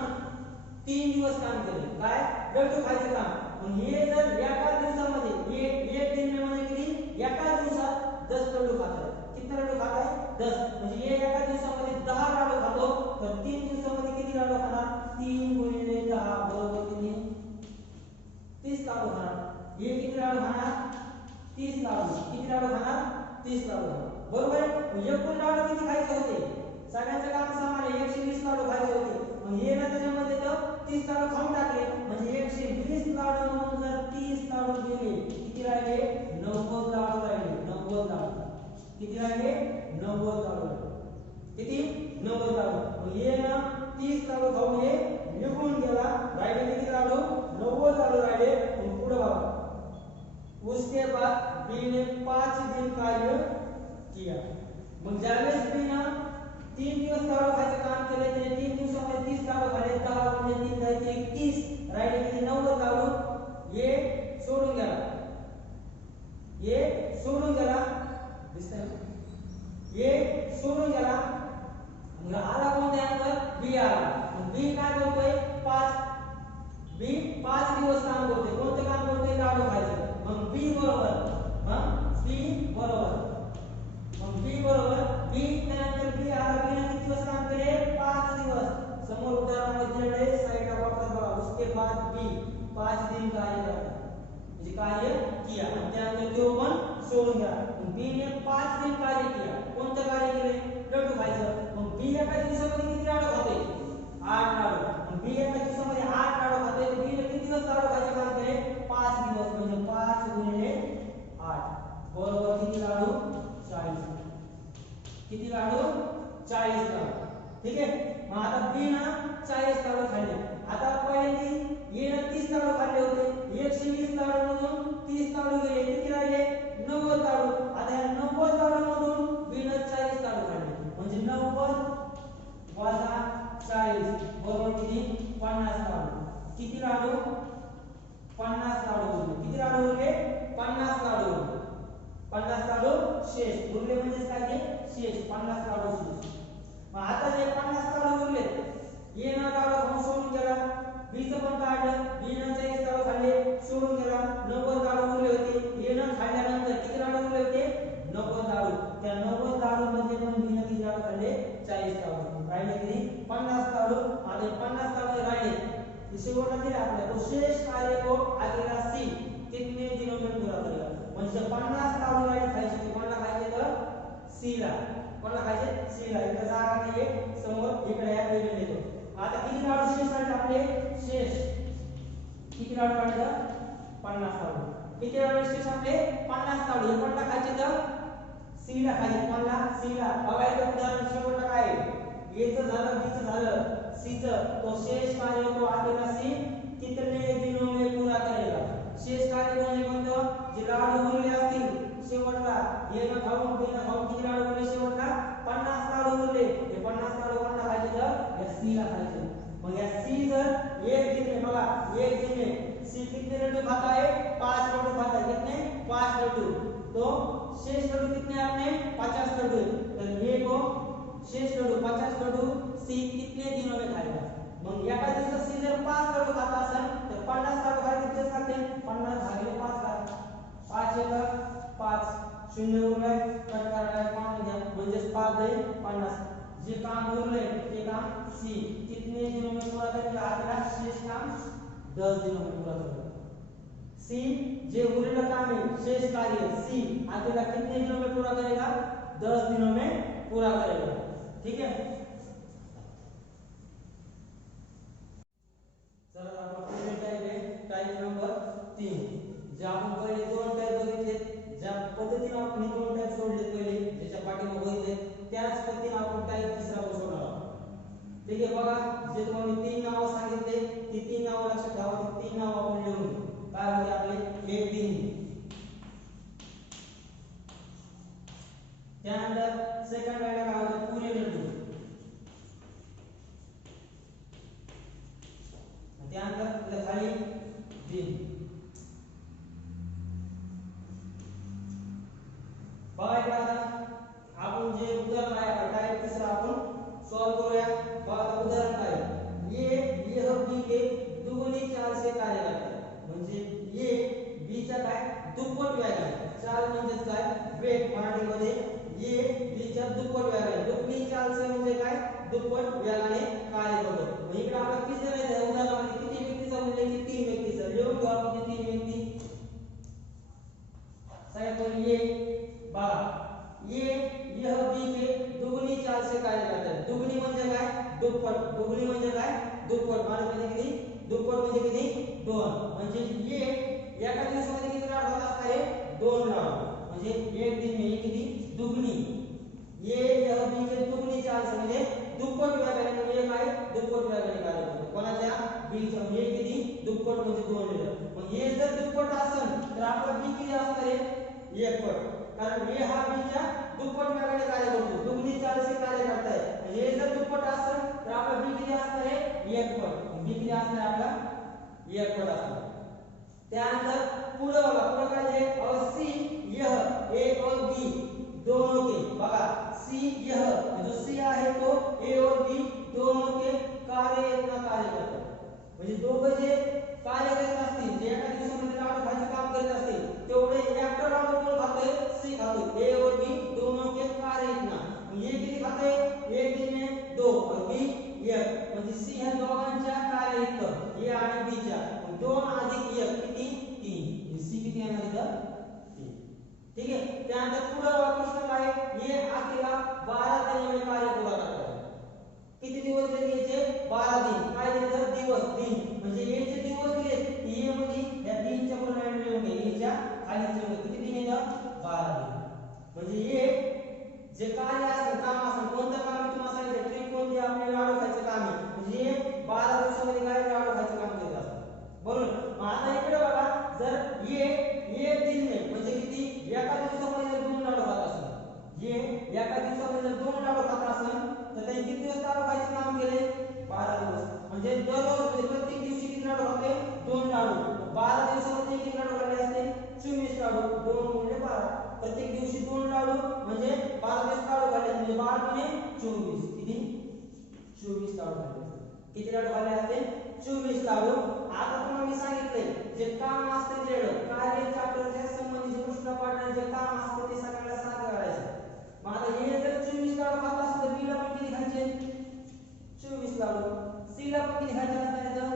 3 दिवस काम केले काय लड्डू खायचं काम. मग ये जर एका दिवसामध्ये ये एक दिन में म्हणजे किती एका दिवसात 10 लड्डू खातात. किती लड्डू खातात 10 म्हणजे ये एका दिवसामध्ये 10 लाडू खातो तर 3 दिवसामध्ये किती लाडू खाणार 3 गुणिले 10 बरोबर किती 30 लाडू खाणार. ये किती लाडू खाणार 30 लाडू. किती लाडू खाणार 30 लाडू खाणार. बरोबर आहे. एकूण लाडू किती खायचे होते सगळ्यांचं काम समान आहे 120 लाडू खायचे होते. मग हे ना त्याच्यामध्ये तर 30 लाडू खाऊन टाकले म्हणजे 120 लाडू म्हणून जर 30 लाडू गेले किती राहिले 90 लाडू राहिले. 90 लाडू किती राहिले 90 लाडू किती 90 लाडू. मग हे ना 30 लाडू खाऊन हे निघून गेला. राहिले किती लाडू 90 लाडू राहिले. मग पुढे बघा उसके बाद बी ने 5 दिन कार्य किया. मग ज्यावेळेस बी ना 3 दिवस लाडू खायचं काम केले त्याने 3 दिवसामध्ये 30 लाडू खाल्ले. 10 म्हणजे 3 जायचे 30 राहिले किती 90 लाडू. ये सोडून गेला, ये सोडून गेला दिसतंय ये सोडून गेला. मग आला कोण त्यानंतर बी आला. मग बी काय करतोय 5 दिवस काम करतोय. कोणतं काम करतोय लाडू खायचं. मग बी बरोबर बी बरोबर मग बी बरोबर बी त्यानंतर बी आला. बी ने किती दिवस काम केले 5 दिवस. समोर उदाहरणामध्ये दिलेले साइडला वापरत बघा उसके बाद बी 5 दिन कार्य करता म्हणजे कार्य किया आणि त्यानंतर तो पण सोडून गेला. बी ने 5 दिन कार्य किया. कोणतं कार्य केले लड्डू खायचं. मग बी एका दिवसामध्ये किती लाडू खाते 8 लाडू. मग बी एका दिवसामध्ये 8 लाडू खाते तर बी ने किती दिवस लाडू खायचे काम केले 5 दिवस म्हणजे 5 गुणिले 8 बरोबर किती लाडू 40. किती लाडू 40 लाडू. ठीक आहे. मग आता बी ना 40 लाडू खाल्ले. आता पहिल्यांदा ये ना 30 लाडू खाल्ले होते. 120 लाडू मधून 30 लाडू गेले किती राहिले 90 लाडू. आता या 90 लाडू मधून बी ने 40 लाडू खाल्ले म्हणजे 90 वजा 40 बरोबर किती 50 लाडू. किती लाडू शेष उरले म्हणजे काय ते शेष 50 लाडू शेष. मग आता जे 50 लाडू उरले ए न लाडू खाऊन सोडून गेला, बी चं पण काढलं, बी न 40 लाडू खाल्ले सोडून गेला, 90 लाडू उरले होते. ए न खाल्ल्यानंतर किती लाडू उरले होते 90 लाडू. त्या 90 लाडू मध्ये पण बी न किती लाडू खाल्ले 40 लाडू राहिले किती 50 लाडू. आता 50 लाडू राहिले शेवटला दिला आपल्याला तो शेष कार्य को अकेला सी कितने दिनों में पूरा करेगा. म्हणजे 50 लाडू राहिले खायचे ते कोणाला खायचे तर सी ला. कोणाला खायचे सी ला. इथे जागा नाहीये समोर इकडे या लिहून देतो. आता किती लाडू शेष राहिले आपले शेष किती लाडू राहिले 50 लाडू. किती लाडू शेष आपले 50 लाडू. हे कोणाला खायचे तर सी ला खायचे. कोणाला सी ला. बघायचं उदाहरण शेवटला काय ए चं झालं बी चं झालं सी चं. तो शेष कार्य को अकेला सी कितने दिनों में पूरा करेगा. शेष कार्य म्हणजे कोणतं जे लाडू उरले असतील शेवटला ए न खाऊन बी न खाऊन किती लाडू उरले शेवटला 50 लाडू उरले. हे 50 लाडू कोणाला खायचे तर या सी ला खायचे. मग या सी जर एक दिन में बघा एक दिन में सी कितने लड्डू खाता है 5 लड्डू खाता है. कितने 5 लड्डू. तो शेष लड्डू कितने आपने 50 लड्डू. तो ये को शेष लड्डू 50 लड्डू सी कितने दिनों में खाएगा. मग एका दिवसात सी जर 5 लड्डू खात असेल तर 50 लाडू खायला किती दिवस लागतील 50 भागिले 5 करा. 5 1 5 शून्य उरलाय कट करायला 5 द्या म्हणजे 5 दे 50. जे काम उरलंय ते काम सी कितने दिनों में पूरा करेगा. आपला शेष काम 10 दिनों में पूरा करेगा. सी जे उरलेलं काम आहे शेष कार्य सी आपल्याला कितने दिनों में पूरा करेगा 10 दिनों में पूरा करेगा. ठीक है. चला आपण पुढे टाइप नंबर 3. जे आपण पहिले दोन टाइप बघितले ज्या पद्धतीने आपण हे दोन टाइप सोडले पहिले ज्याच्या पाठीमागे बघितले त्याच पद्धतीने आपण टाइप तिसरा पण सोडणार आहोत. ठीक आहे. बघा जे तुम्हाला 3 नाव सांगितले ती 3 नाव लक्षात ठेवा. ती 3 नाव आपण लिहून घेऊ. काय होते आपले 1 3. त्यानंतर सेकंड लाईनला काय होते पुरे लड्डू. त्यानंतर त्याच्या खाली दिन. बघा इकडे आता आपण जे उदाहरण आहे आपण टाइप तिसरा आपण सॉल्व करूया. बघा उदाहरण काय ये यह बी के दुगुनी चाल से कार्य करता है. म्हणजे ये बी च्या काय दुप्पट वेगाने. चाल म्हणजे काय वेग मराठीमध्ये ये बी च्या दुप्पट वेगाने. दुगुनी चाल से म्हणजे काय दुप्पट वेगाने कार्य करतो. मग इकडे आपल्याला किती जण आहेत उदाहरणामध्ये किती व्यक्तीचा म्हणजे की 3 व्यक्तीचा. लिहून घेऊ आपण 3 व्यक्ती. सगळ्यात पहिले ये बघा ये यह बी के दुगुनी चाल से कार्य करता है. दुगुनी म्हणजे काय दुप्पट. दुगुनी म्हणजे काय दुप्पट. म्हणजे किती दुप्पट म्हणजे किती 2. म्हणजे ये एका दिवसामध्ये किती लाडू खात असणार आहे 2 लाडू. म्हणजे एक दिन में किती दुगुनी. ये यह बी के दुगुनी चाल से म्हणजे दुप्पट वेगाने म्हणजे काय दुप्पट वेगाने कार्य करतो. कोणाच्या बी च्या म्हणजे किती दुप्पट म्हणजे 2 लिटर. मग हे जर दुप्पट असेल तर आपला बी किती असणार आहे 1 पट. कारण ए हा बी च्या दुप्पट वेगाने कार्य करतो. दुगुनी चाल से कार्य करता है. म्हणजे हे जर दुप्पट असेल तर आपला बी किती असणार आहे 1 पट. बी किती असणार आहे आपला 1 पट असणार. त्यानंतर पुढे बघा पुढे काय आहे और सी यह ए और बी दोनों के बघा सी यह जो सी आहे तो ए और बी दोनों के कार्य इतना कार्य करतात. म्हणजे दोघं जे कार्य करत असतील जे एका दिवसामध्ये लाडू खायचे काम करत असतील तेवढे एकटा लाडू कोण खातोय सी खातोय. ए और बी दोनों के कार्य इतना. ये किती खातोय एक दिन में 2 और बी 1. म्हणजे सी ह्या दोघांच्या कार्य इतकं ए आणि बी च्या 2 अधिक 1 किती 3. सी किती येणार इथं 3. ठीक है. त्यानंतर पुढे प्रश्न काय ये अकेला 12 दिनों में कार्य पूरा करता है. किती दिवस दिले याचे 12 दिन. काय दिले तर दिवस दिन. म्हणजे याचे दिवस दिले ये म्हणजे या दिनच्या पुढे लाईन लिहून घ्या. याच्या खाली लिहून किती दिन येतं 12 दिन. म्हणजे ये जे कार्य असेल काम असेल कोणतं काम तुम्हाला सांगितलं ट्रिक कोणती आपल्याला लाडू खायचं काम आहे. म्हणजे 12 दिवसामध्ये काय लाडू खायचं काम करत असतात. बरोबर. मग आता इकडे बघा जर ये एक दिन में म्हणजे किती एका दिवसामध्ये जर 2 लाडू खात असेल ये एका दिवसामध्ये जर 2 लाडू खात असेल तर त्यांनी किती दिवस लाडू खायचे काम केले 12 दिवस. म्हणजे दररोज प्रत्येक दिवशी किती लाडू खाते 2 लाडू. 12 दिवसामध्ये किती लाडू खाल्ले असते 24 लाडू. 2 गुणिले 12 प्रत्येक दिवशी 2 लाडू 12 24 किती 24 लाडू खाल्ले. किती लाडू खाल्ले असते 24 लाडू. आता तुम्हाला मी सांगितले जे काम असते ते कार्य चॅप्टरच्या संबंधित प्रश्न पाडण्याचे जे काम असते ते सगळ्यांना साध्य करायचं. मग आता हे जर 24 लाडू खात असेल तर बी ला पण किती खायचे 24 लाडू, सी ला पण किती खायचे असतात इथं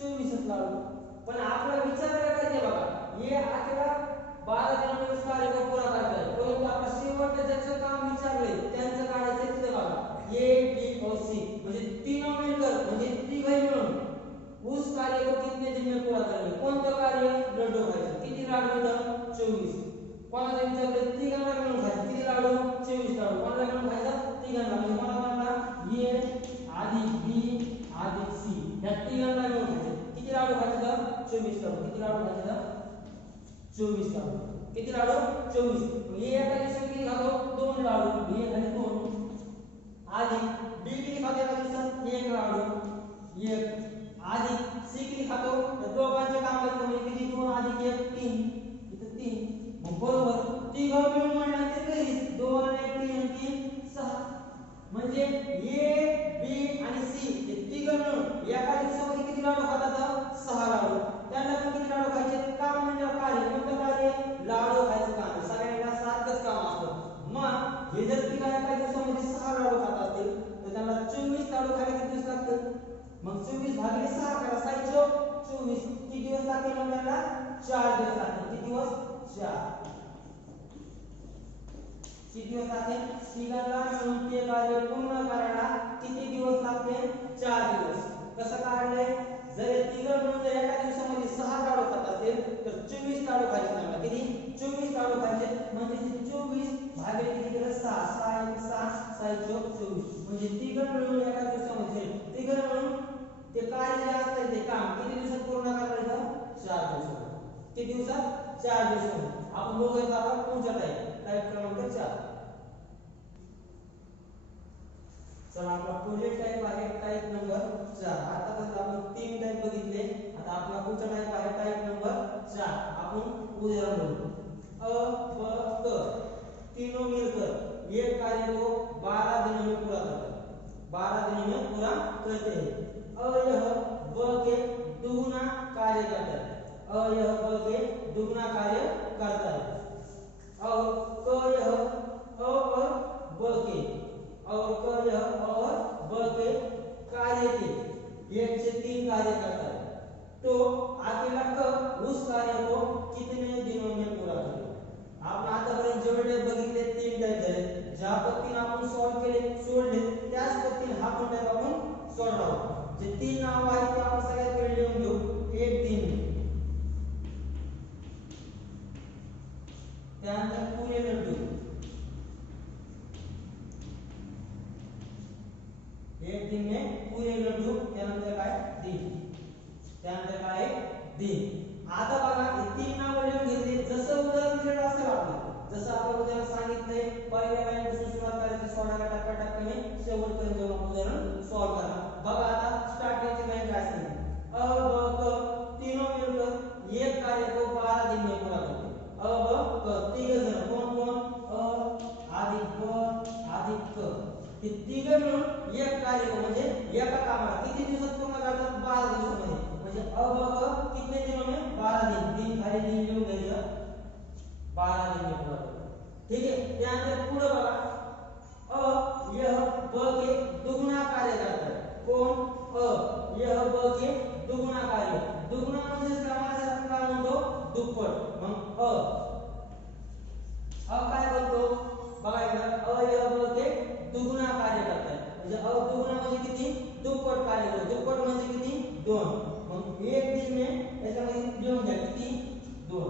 24 लाडू. पण आपला विचार काय ते बघा हे आकडा 12 दिवस कार्य पुरा करताय परंतु आपण शेवटचं ज्याचं काम विचारले त्यांचं काढायचं तिथे बघा ए बी और सी म्हणजे तीनों मिलकर म्हणजे तिघे मिळून उस कार्य को कितने दिन में पूरा करेंगे. कोणतं कार्य लड्डू खायचं. किती लाडू मिळतात 24. कोणाला विचारले तिघांना मिळून खायचं. किती लाडू 24 लाडू. कोणाला मिळून खायचं तिघांना म्हणजे मला म्हणला ए अधिक बी अधिक सी या तिघांना मिळून खायचं. किती लाडू खायचं 24 लाडू. किती लाडू खायचं 24 लाडू. किती लाडू 24. मग ए एका दिवसात किती खातो 2 लाडू. ए खाली 2 अधिक बी किती खातो एका दिवसात 1 लाडू 1 अधिक सी किती खातो तर दोघांचे काम करतो म्हणजे किती 2 अधिक 1 3 इथं 3. मग बरोबर तिघ मिळून म्हटल्यानंतर काही 2 आणि 1 3 आणि 3 6 म्हणजे ए बी आणि सी हे तिघ मिळून एका दिवसामध्ये किती लाडू खातात 6 लाडू. त्यांना पण किती लाडू खायचे काम म्हणजे कार्य कोणतं कार्य लाडू खायचं काम. सगळ्यांना सारखंच काम असतं. मग हे जर तिघ एका दिवसामध्ये 6 लाडू खात असतील तर त्यांना 24 लाडू खायला किती दिवस लागतील. मग 24 भागिले 6 करा 6 24 किती दिवस लागतील मग त्यांना 4 दिवस लागतील. किती दिवस 4. किती दिवस लागतील तिघांना मिळून ते कार्य पूर्ण करायला किती दिवस लागतील 4 दिवस. कसं काढलंय जर तिघ मिळून जर एका दिवसामध्ये 6 लाडू खात असेल तर 24 लाडू खायचे त्यांना. किती 24 लाडू खायचे म्हणजे 24 भागिले किती केलं 6 6 1 6 6 24 म्हणजे तिघ मिळून एका दिवसामध्ये तिघ मिळून ते कार्य जे असते ते काम किती दिवसात पूर्ण करायचं 4 दिवसात. किती दिवसात 4 दिवसात. आपण बघूया आता पुढचा टाइप क्रमांक 4. चला आपला प्रोजेक्ट टाइप आहे टाइप नंबर 4. आतापर्यंत आपण 3 टाइप बघितले. आता आपला पुढचा टाइप आहे टाइप नंबर 4. आपण उदाहरण बघू. अ ब क तीनों मिलकर एक कार्य को 12 दिनों में पूरा करते हैं. 12 दिनों में पूरा करते हैं. अ यह ब के दुगुना कार्य करता है. अ यह ब के दुगुना कार्य करता है. और क यह अ और ब के और क यह अ और ब के कार्य के 1 से 3 कार्य करता है. तो अकेला क उस कार्य को कितने दिनों में पूरा करेगा. आपण आतापर्यंत जेवढे बघितले 3 टाइप झाले. ज्या पद्धतीने आपण सॉल्व केले सोडले त्याच पद्धतीने हा पण टाइप आपण सॉल्व आहोत. जे 3 नाव आहेत ते आपण सगळ्यात पहिले लिहून घेऊ. 1 3 त्यानंतर पुरे लड्डू 1 दिन में पूरे लड्डू त्यानंतर काय दिन त्यानंतर काय दिन. आता बघा हे 3 नाव लिहून घेतले. जसं उदाहरण दिलेलं असेल आपलं जसं आपण उदाहरण सांगितलंय पहिल्या लाईन पासून सुरुवात करायची सोडायला टप्प्याटप्प्याने शेवटपर्यंत जाऊन उदाहरण सॉल्व करा. बघा आता स्टार्टिंगची लाईन काय असेल अ ब क तीनों मिलकर एक कार्य को 12 दिन में पूरा करते हैं. अ ब क तीन जण कोण कोण अ अधिक ब अधिक क हे तिघ मिळून एक कार्य को म्हणजे एका कामाला किती दिवसात पूर्ण करतात 12 दिवसामध्ये. म्हणजे अ ब क कितने दिनों में 12 दिन. दिन खाली दिन लिहून घ्यायचं 12 दिन में पूरा करतात. ठीक है. त्यानंतर पुढे बघा अ यह ब के दुगुना कार्य करता है. कौन अ यह ब के दुगुना कार्य. दुगुना म्हणजे समानार्थी आपण काय म्हणतो दुप्पट. मग अ काय करतो बघा इकडे अ यह ब के दुगुना कार्य करता है. म्हणजे अ दुगुना म्हणजे किती दुप्पट कार्य करतो. दुप्पट म्हणजे किती 2. मग 1 दिन में याच्यामध्ये लिहून घ्या किती 2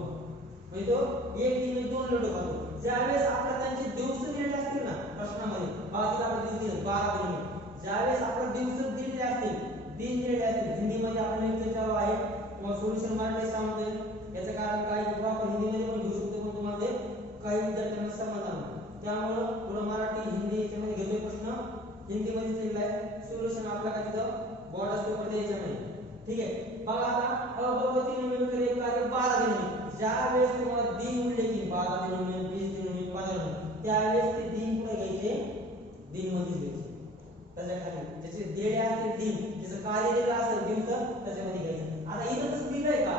म्हणजे तो 1 दिन में 2 लड्डू खातो. ज्यावेळेस आपल्याला त्यांचे दिवस दिलेले असतील ना प्रश्नामध्ये बाजूला आपण दिवस दिले 12 दिन में ज्यावेळेस आपल्याला दिवस दिलेले असतील दिन दिलेले असतील हिंदीमध्ये आपण लेक्चर चालू आहे किंवा सोल्युशन मराठी सांगते याचं कारण काय किंवा आपण हिंदीमध्ये पण घेऊ शकतो पण तुम्हाला ते काही विद्यार्थ्यांना समजणार नाही. त्यामुळे पुढे मराठी हिंदी याच्यामध्ये घेतोय प्रश्न हिंदीमध्ये दिलेला आहे. सोल्युशन आपला काय तिथं बोर्ड पेपर याच्यामध्ये. ठीक आहे. बघा आता अ ब क तीनों मिलकर एक कार्य 12 दिन में ज्यावेळेस तुम्हाला दिन उरले की 12 दिनों में 20 दिनों में 15 दिन त्यावेळेस ते दिन पुढे घ्यायचे दिन मध्येच घ्यायचं. त्याच्या खाली त्याचे देणे असते दिन, जसं कार्य दिलं असेल दिवस त्याच्यामध्ये घ्यायचं. आता इथं तसं दिलंय का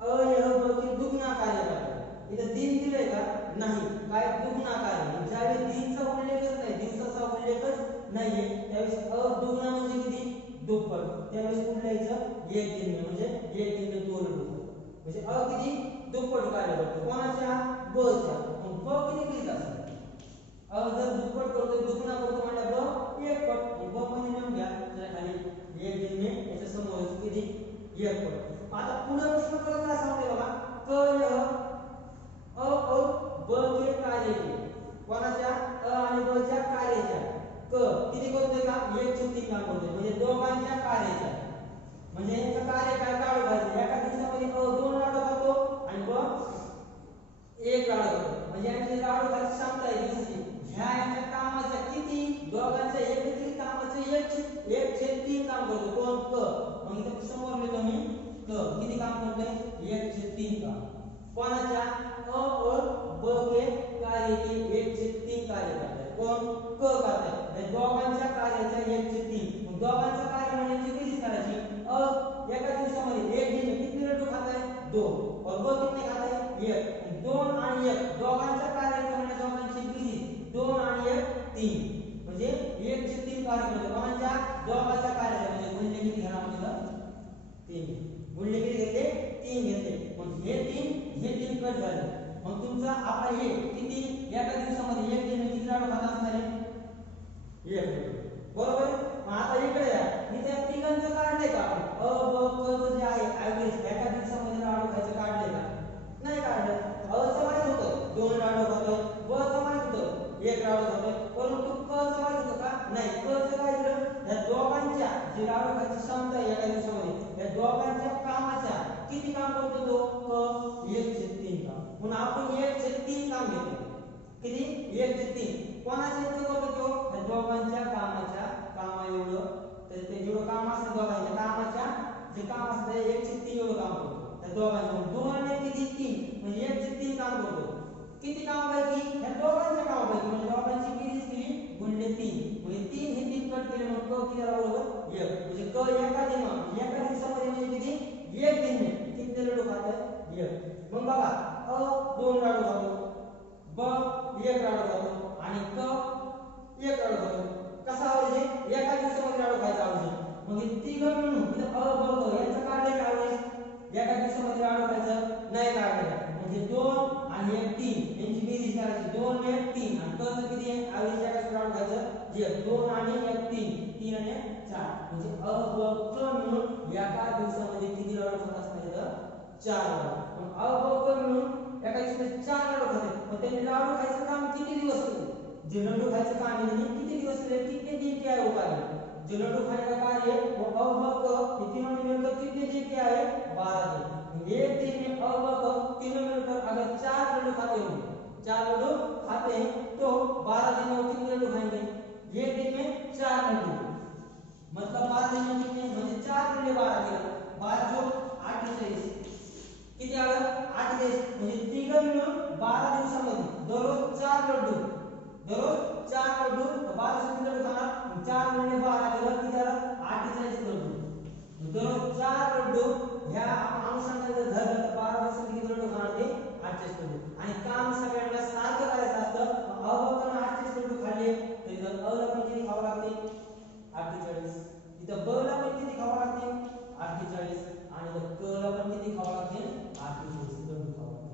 अ य ब चे दुगना कार्य करतात. इथं दिन दिलंय का नाही, काय दुगना कार्य. ज्यावेळी दिनचा उल्लेखच नाही, दिवसाचा उल्लेखच नाहीये त्यावेळेस अ दुगना म्हणजे किती दुप्पट. त्यावेळेस कुठं लिहायचं एक दिन म्हणजे एक दिन दोन म्हणजे अ किती दुप्पट कार्य करतो कोणाच्या ब च्या. मग ब किती लिहित असेल अ जर दुप्पट करतो दुगना करतो म्हणजे ब एक पट. ब मध्ये लिहून घ्या त्याच्या खाली एक दिन ने याच्या समोर किती एक पट. आता पुढे प्रश्न परत काय सांगते बघा क य अ और ब के कार्य के. कोणाच्या अ आणि ब च्या कार्याच्या क किती करतोय का 1/3 काम करतोय म्हणजे दोघांच्या कार्याच्या. म्हणजे याचं कार्य काय लाडू खायचं. एका दिवसामध्ये अ 2 लाडू खातो आणि ब 1 लाडू खातो. म्हणजे यांची लाडू खायची क्षमता आहे दिवसाची. ह्या यांच्या कामाच्या किती दोघांच्या एकत्रित कामाचे 1/3 काम करतो कोण क. मग इथे समोर लिहितो मी क किती काम करतोय 1/3 काम. कोणाच्या अ और ब के कार्य के 1/3 कार्य करताय कोण क करताय. म्हणजे दोघांच्या कार्याच्या 1/3. मग दोघांचं कार्य म्हणजे किती करायची अ एका दिवसामध्ये एक दिन किती लड्डू खाताय 2 और ब कितने खाताय 1. 2 आणि 1 दोघांच्या कार्याचं म्हणजे दोघांची बेरीज 2 आणि 1 3 म्हणजे 1/3 कार्य करतो कोणाच्या दोघांच्या कार्याच्या. म्हणजे गुणले किती घेणार आपल्याला 3. गुणले किती घेतले 3 घेतले. मग हे 3 कट झाले. मग तुमचा आपला हे किती एका दिवसामध्ये एक दिन किती लाडू खात असणार आहे 1 बरोबर. मग आता इकडे या मी त्या तिघांचं काढले का आपण अ ब क जे आहे ॲव्हरेज एका दिवसामध्ये लाडू खायचं काढले का नाही काढलं. अ चं माहित होतं 2 लाडू खातोय, ब चं माहित होतं 1 लाडू खातोय, परंतु क चं माहित होतं का नाही. क चं काय दिलं या दोघांच्या जे लाडू खायची क्षमता आहे एका दिवसामध्ये या दोघांच्या कामाच्या किती काम करतो तो क 1/3 काम. म्हणून आपण 1/3 काम घेतो किती 1/3. कोणाच्या इतकं करतो तो या दोघांच्या कामाच्या कामा एवढं. तर ते जेवढं काम असतं दोघांच्या कामाच्या जे काम असतं 1/3 एवढं काम करतो त्या दोघांचं. 2 आणि किती 3 म्हणजे 1/3 काम करतो. किती कामापैकी या दोघांच्या कामापैकी म्हणजे दोघांची बेरीज केली गुणले 3 म्हणजे 3 हे 3 कट केले मग क किती राहिलं 1 म्हणजे क एका दिवसामध्ये म्हणजे किती 1 दिन किती लाडू खातात 1. मग बघा अ 2 लाडू खातो, ब 1 लाडू खातो आणि क 1 लाडू खातो. कसा आवडेल एका दिवसामध्ये लाडू खायचा आवडेल. मग हे तिघं मिळून इथं अ ब क यांचं काढले का आवडेल एका दिवसामध्ये लाडू खायचं नाही काढले. म्हणजे 2 आणि 1 3 यांची बेरीज करायची 2 आणि 1 3 आणि क चं किती आहे आवडेल एका दिवसामध्ये लाडू खायचं जे 2 आणि 1 3 3 आणि 4 म्हणजे अ ब क मिळून एका दिवसामध्ये किती लाडू खात असणार इथं 4 लाडू. मग अ ब क मिळून एका दिवसामध्ये 4 लाडू खाते. मग त्यांनी लाडू खायचं काम किती दिवस केलं. जे लड्डू खायचं काम आहे त्यांनी किती दिवस केले कितने दिन किया है वो कार्य. जो लड्डू खाने का कार्य है वो अ ब क ये तीनों ने मिलकर कितने दिन किया है 12 दिन. एक दिन में अ ब क तीनों मिलकर अगर 4 लड्डू खाते होंगे 4 लड्डू खाते हैं तो 12 दिन में वो कितने लड्डू खाएंगे एक दिन में 4 लड्डू. मतलब 12 दिन में कितने म्हणजे 4 गुणिले 12 केलं 12 जो 48 किती आलं 48 म्हणजे तिघं मिळून 12 दिवसामध्ये दररोज 4 लड्डू दररोज 4 लड्डू 12 किती लड्डू खाणार 4 गुणिले 12 केलं किती आलं 48 लड्डू. दररोज 4 लड्डू ह्या अनुषंगाने जर धरलं तर 12 दिवसात किती लड्डू खाणार ते 48 लड्डू. आणि काम सगळ्यांना सारखं करायचं असतं. अ ब क 48 लड्डू खाल्ले तर इथं अ ला पण किती खावं लागते 48. इथं ब ला पण किती खावं लागते 48 आणि इथं क ला पण किती खावं लागते 48 लड्डू खावं लागते.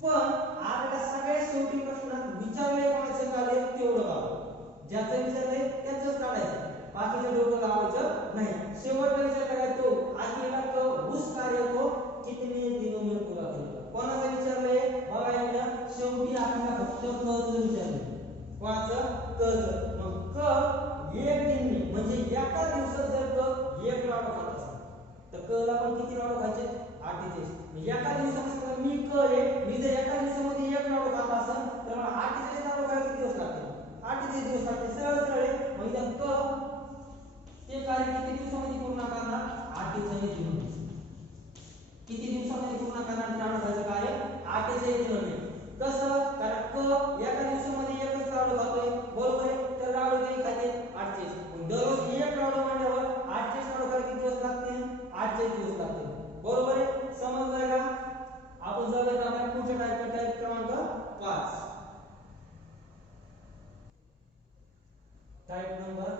पण आपल्याला सगळ्यात शेवटी प्रश्नात विचारले कोणाचं कार्य तेवढं काढावं. ज्याचं विचारलंय त्याचंच काढायचं बाकीचं डोकं लावायचं नाही. शेवटचा विचार करायचा तो अकेला तो उस कार्य को कितने दिनों में पूरा करेगा. कोणाचं विचारलंय बघा इकडं शेवटी आपल्याला फक्त कचं विचारलंय कोणाचं कचं. मग क एक दिन म्हणजे एका दिवसात जर क 1 लाडू खात असेल तर क ला पण किती लाडू खायचे 48. एका दिवसामध्ये मी क आहे मी जर एका दिवसामध्ये 1 लाडू खात असेल तर मला 48 लाडू खायला किती दिवस लागतील 48 दिवस लागतील. सरळ सरळ मग इथं क ते कार्य किती दिवसामध्ये पूर्ण करणार 48 दिवस. किती दिवसामध्ये पूर्ण करणार लाडू खायचं कार्य 48 दिवस. कसं कारण क एका दिवसामध्ये एकच लाडू खातोय बरोबर आहे. तर लाडू 8 दिवस लागतील. बरोबर आहे, समजलंय का? आपण जाऊया आता पुढच्या टाइप क्रमांक 5. Type number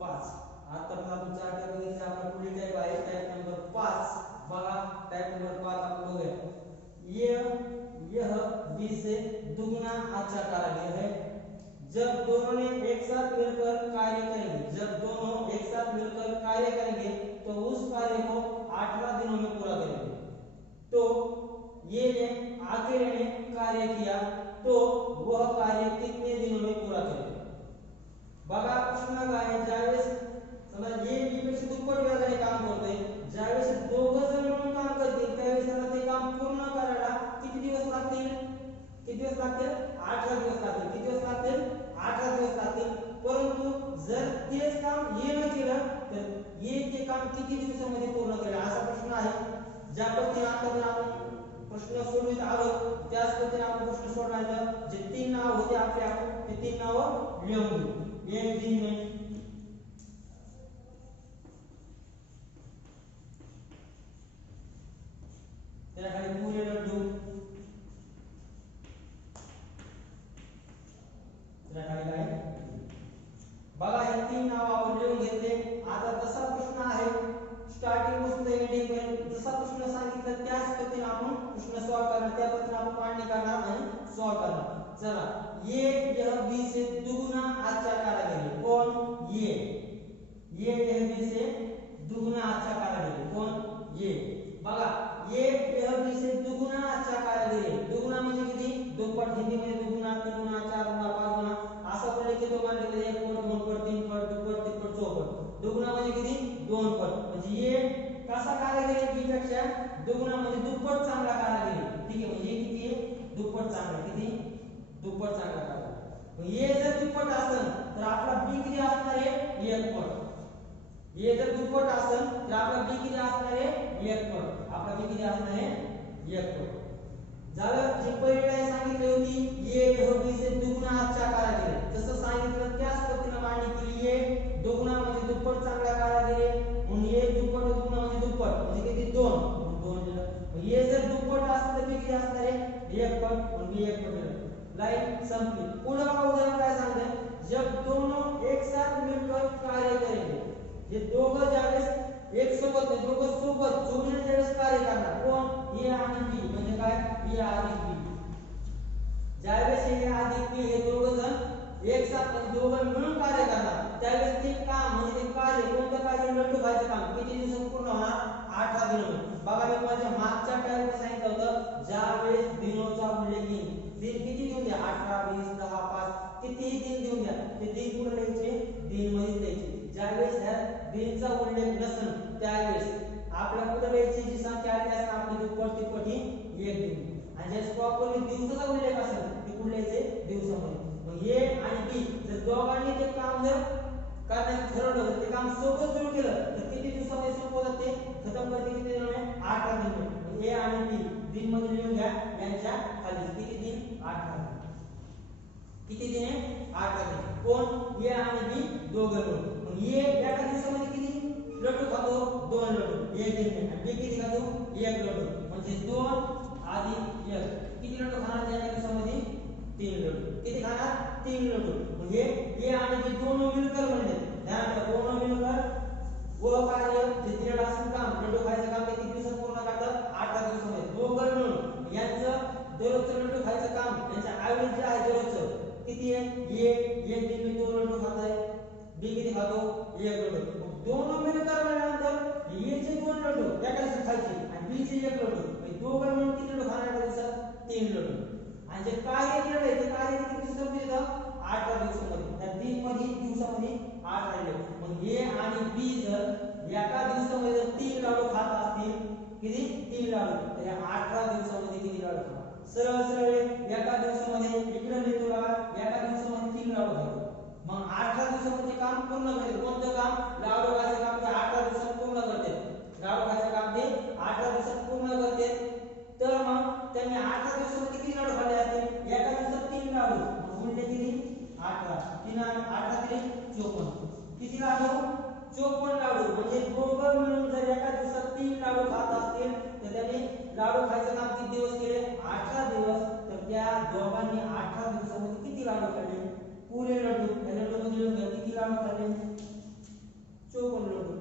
5. आता आपण 4 टाइप बघितले, आपला पुढील टाइप आहे टाइप नंबर 5. बघा टाइप नंबर 5 आपण बघूया. यह बी से दुगना अच्छा कारीगर है जब दोनों ने एक साथ मिलकर कार्य करेंगे. जब दोनों एक साथ मिलकर कार्य करेंगे तो उस कार्य को 18 दिनों में पूरा करेंगे. तो ये ने अकेले ने कार्य किया तो वह कार्य कितने दिनों में पूरा करेंगे. बघा प्रश्न काय आहे, ज्यावेळेस समजा ये बी पेक्षा दुप्पट वेगाने काम करतोय, ज्यावेळेस दोघं जण मिळून काम करतील त्यावेळेस त्याला ते काम पूर्ण करायला किती दिवस लागतील? किती दिवस लागतील? 18 दिवस लागतील. किती दिवस लागतील? 18 दिवस लागतील. परंतु जर तेच काम ये न केलं तर ये ते काम किती दिवसामध्ये पूर्ण करेल असा प्रश्न आहे. ज्या पद्धतीने आता आपण प्रश्न सोडवित आहोत त्याच पद्धतीने आपण प्रश्न सोडवायचा. जे 3 नाव होते आपल्या ते 3 नाव लिहून घेऊ. एक दिन में त्याला खाली पुरे लड्डू, त्याला खाली काय बघा हे 3 नाव आपण लिहून घेतले. आता जसा प्रश्न आहे स्टार्टिंग पासून एंडिंग पर्यंत जसा प्रश्न सांगितलं त्याच पद्धतीने आपण प्रश्न सॉल्व करणार, त्या पद्धतीने आपण मांडणी करणार आणि सॉल्व करणार. चला, यह बी से दुगना अच्छा कारीगर है. कौन? ये यह बी से दुगना अच्छा कारीगर है. कौन? ये. बघा यह बी से दुगना अच्छा कारीगर है. दुगना म्हणजे किती? दुप्पट. हिंदी मध्ये दुगना, तिगुना, चारगुना, पाचगुना असा प्रलेख तो मांडलेला आहे. 1 पट, 2 पट, 3 पट, दुप्पट, तिप्पट, चौपट. दुगना म्हणजे किती? 2 पट. म्हणजे ये कसा कारीगर आहे बी पेक्षा? दुगना म्हणजे दुप्पट चांगला कारीगर आहे. ठीक आहे, म्हणजे किती आहे? दुप्पट चांगला. किती? दुप्पट चांगला कारीगर. ये जर दुप्पट असेल तर आपला बी किती असणार आहे? 1 पट. ये जर दुप्पट असेल तर आपला बी किती असणार आहे? 1 पट. आपला बी किती असणार आहे? 1 पट. झालं. जे पहिली सांगितली होती ये बी से दुगना अच्छा कारीगर है, जसं सांगितलं त्याच पद्धतीने मांडणी केली. ये दुगना म्हणजे दुप्पट चांगला कारीगर आहे. म्हणून ये दुप्पट दुगना म्हणजे दुप्पट म्हणजे किती? 2. म्हणून 2 दिलं. ये जर दुप्पट असेल तर बी किती असणार आहे? 1 पट. म्हणून बी 1 पट दिलं. लाइन संपली. पुढे बघा उदाहरण काय सांगते. जब दोनों एक साथ मिलकर कार्य करेंगे. हे दोघं ज्यावेळेस एक सोबत दोघं सोबत जोडीने ज्यावेळेस कार्य करणार. कोण? ए आणि बी. म्हणजे काय? ए अधिक बी. ज्यावेळेस ए अधिक बी हे दोघं जण एक साथ दोघं मिळून कार्य करणार त्यावेळेस ते काम म्हणजे ते कार्य कोणतं कार्य? लड्डू खायचं काम किती दिवसात पूर्ण होणार? 18 दिवस. बघा मी माझ्या मागच्या टाइपवर सांगितलं होतं ज्यावेळेस दिनोचा उल्लेख येईल. दिन किती देऊन द्या? 18, 20, 10, 5 कितीही दिन देऊन द्या. ते दिन कुठे लिहायचे? दिन मध्ये लिहायचे. ज्यावेळेस ह्या दिनचा उल्लेख नसेल त्यावेळेस आपल्या कुठे लिहायची जी संख्या आली असेल आपली दुप्पट तिप्पट ही 1 देऊन. आणि ज्यावेळेस प्रॉपरली दिवसाचा उल्लेख असेल ते कुठे लिहायचे? दिवसामध्ये. मग ए आणि बी जर दोघांनी ते काम जर करण्याचं ठरवलं ते काम सोबत सुरू केलं तर किती दिवसामध्ये संपवतात ते? खतम करते किती दिवसामध्ये? 18 दिवस. ए आणि बी दिन मध्ये लिहून घ्या. यांच्या खाली किती दिन? 18 दिन. किती दिन आहे? 18 दिन. कोण? ए आणि बी दोघं मिळून. मग ए एका दिवसामध्ये किती लड्डू खातो? 2 लड्डू. एक दिन. आणि बी किती खातो? 1 लड्डू. म्हणजे 2 अधिक 1 किती लड्डू खाणार एका दिवसामध्ये? 3 लड्डू. किती खाणार? 3 लड्डू. म्हणजे ए आणि बी दोनों मिलकर म्हणजे ध्यान ठेवा दोनों मिलकर वो कार्य जे दिलेलं असेल काम लड्डू खायचं काम किती दिवसात पूर्ण करतात? 18 दिवसामध्ये. दोघं मिळून यांचं दररोजचं लड्डू खायचं काम यांच्या ॲव्हरेज जे आहे दररोजचं किती आहे? ये एक दिन में 2 लड्डू खाता है. बी किती खातो? 1 लड्डू. दोनों मिलकर म्हटल्यानंतर ये चे 2 लड्डू एका दिवसात खायचे आणि बी चे 1 लड्डू. म्हणजे दोघं मिळून किती लड्डू खाणार एका दिवसात? 3 लड्डू. आणि जे कार्य केलं आहे ते कार्य किती दिवसात होतं? 18 दिवसामध्ये. त्या दिन मध्ये दिवसामध्ये 8 राहिले. मग ए आणि बी जर एका दिवसामध्ये जर 3 लाडू खात असतील किती? 3 लाडू तर या 18 दिवसामध्ये किती लाडू खाणार? सरळ सरळ एका दिवसामध्ये इकडे लिहितो बघा एका दिवसामध्ये 3 लाडू खातो. मग 18 दिवसामध्ये काम पूर्ण करते. कोणतं काम? लाडू खायचं काम ते 18 दिवसात पूर्ण करते. लाडू खायचं काम ते 18 दिवसात पूर्ण करते. तर मग त्यांनी 18 दिवसामध्ये किती लाडू खाल्ले असतील? एका दिवसात 3 लाडू. मग गुणले किती? 18. 3 आणि 18 3 54. किती लाडू? 54 लाडू. म्हणजे दोघं मिळून जर एका दिवसात 3 लाडू लाडू खात असतील तर त्यांनी लाडू खायचं काम किती दिवस केले 18 दिवस तर त्या दोघांनी 18 दिवसामध्ये किती लाडू खाल्ले पुरे लाडू मध्ये किती लाडू खाल्ले 54 लाडू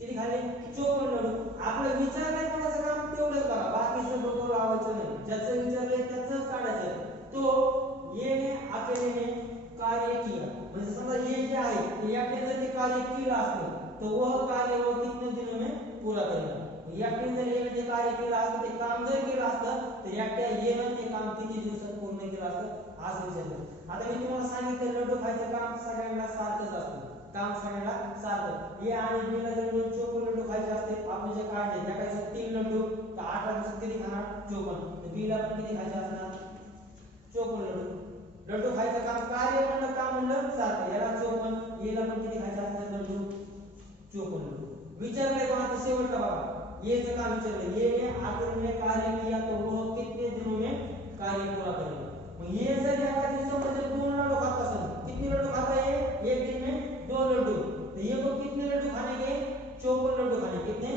किती खाल्ले 54 लाडू आपलं विचार काय करायचं काम तेवढंच बघा बाकीचं डोकं लावायचं नाही ज्याचं विचारलंय त्याचंच काढायचं तो येणे अकेलेने कार्य किया म्हणजे समजा ये जे आहे ते याकडे जर ते कार्य केलं असतं तो वह कार्य वो कितने दिनों में पूरा करेगा याकडे जर येणे ते कार्य केलं असतं ते काम जर केलं असतं तर याकडे येणं ते काम किती दिवसात पूर्ण केलं असतं असं विचारलं आता मी तुम्हाला सांगितलं लड्डू खायचं काम सगळ्यांना सारखंच असतं काम सगळ्यांना सारखं ए आणि बी ला जर 54 लड्डू खायचे असते आपण जे काढले त्या काही 3 लड्डू तर 18 दिवसात किती खाणार 54 तर बी ला पण किती खायचे असणार 54 लड्डू लड्डू खायचं काम कार्य म्हणलं काम म्हणलं सारखं याला 54 एला पण किती खायचे असतात लड्डू 54 लड्डू विचारले बघा आता शेवटचा बघा येचं काम विचारलं ये ने आखिर में कार्य किया तो वो कितने दिनों में कार्य पूरा करेगा मग ये जर एका दिवसामध्ये 2 लाडू खाता असेल कितने लड्डू खाता है एक दिन में 2 लड्डू तो ये को कितने लड्डू खाने के 54 लड्डू खाने कितने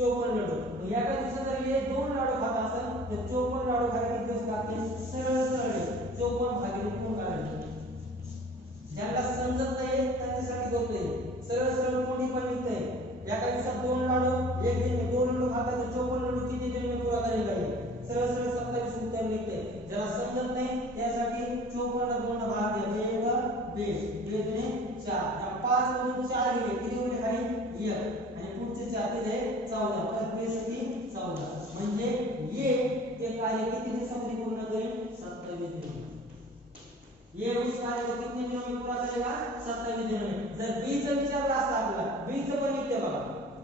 54 लड्डू तो एका दिवसात जर ये 2 लाडू खाता असेल तर 54 लाडू खायला किती दिवस लागतील सरळ सरळ 54 भागिले 2 करायचे ज्याला समजत नाही त्यांच्यासाठी होतंय सरळ सरळ कोणी पण निघतंय एका दिवसात 2 लाडू एक दिन में 2 लड्डू खाता तर 54 लड्डू किती दिन में पूरा करेगा सरळ सरळ 27 उत्तर निघतंय ज्याला समजत नाही त्यासाठी 54 ला 2 भाग द्या 1 2 2 4 या 5 मधून 4 गेले किती उरले खाली 1 आणि पुढचे 4 ते 14 तर 14 म्हणजे ये ते कार्य किती दिवसामध्ये पूर्ण करेल 27 दिन ये उस कार्य को कितने दिनों में पूरा करेगा 27 दिनों में जर बी चा विचारला असता आपल्याला बी चं पण निघते बघा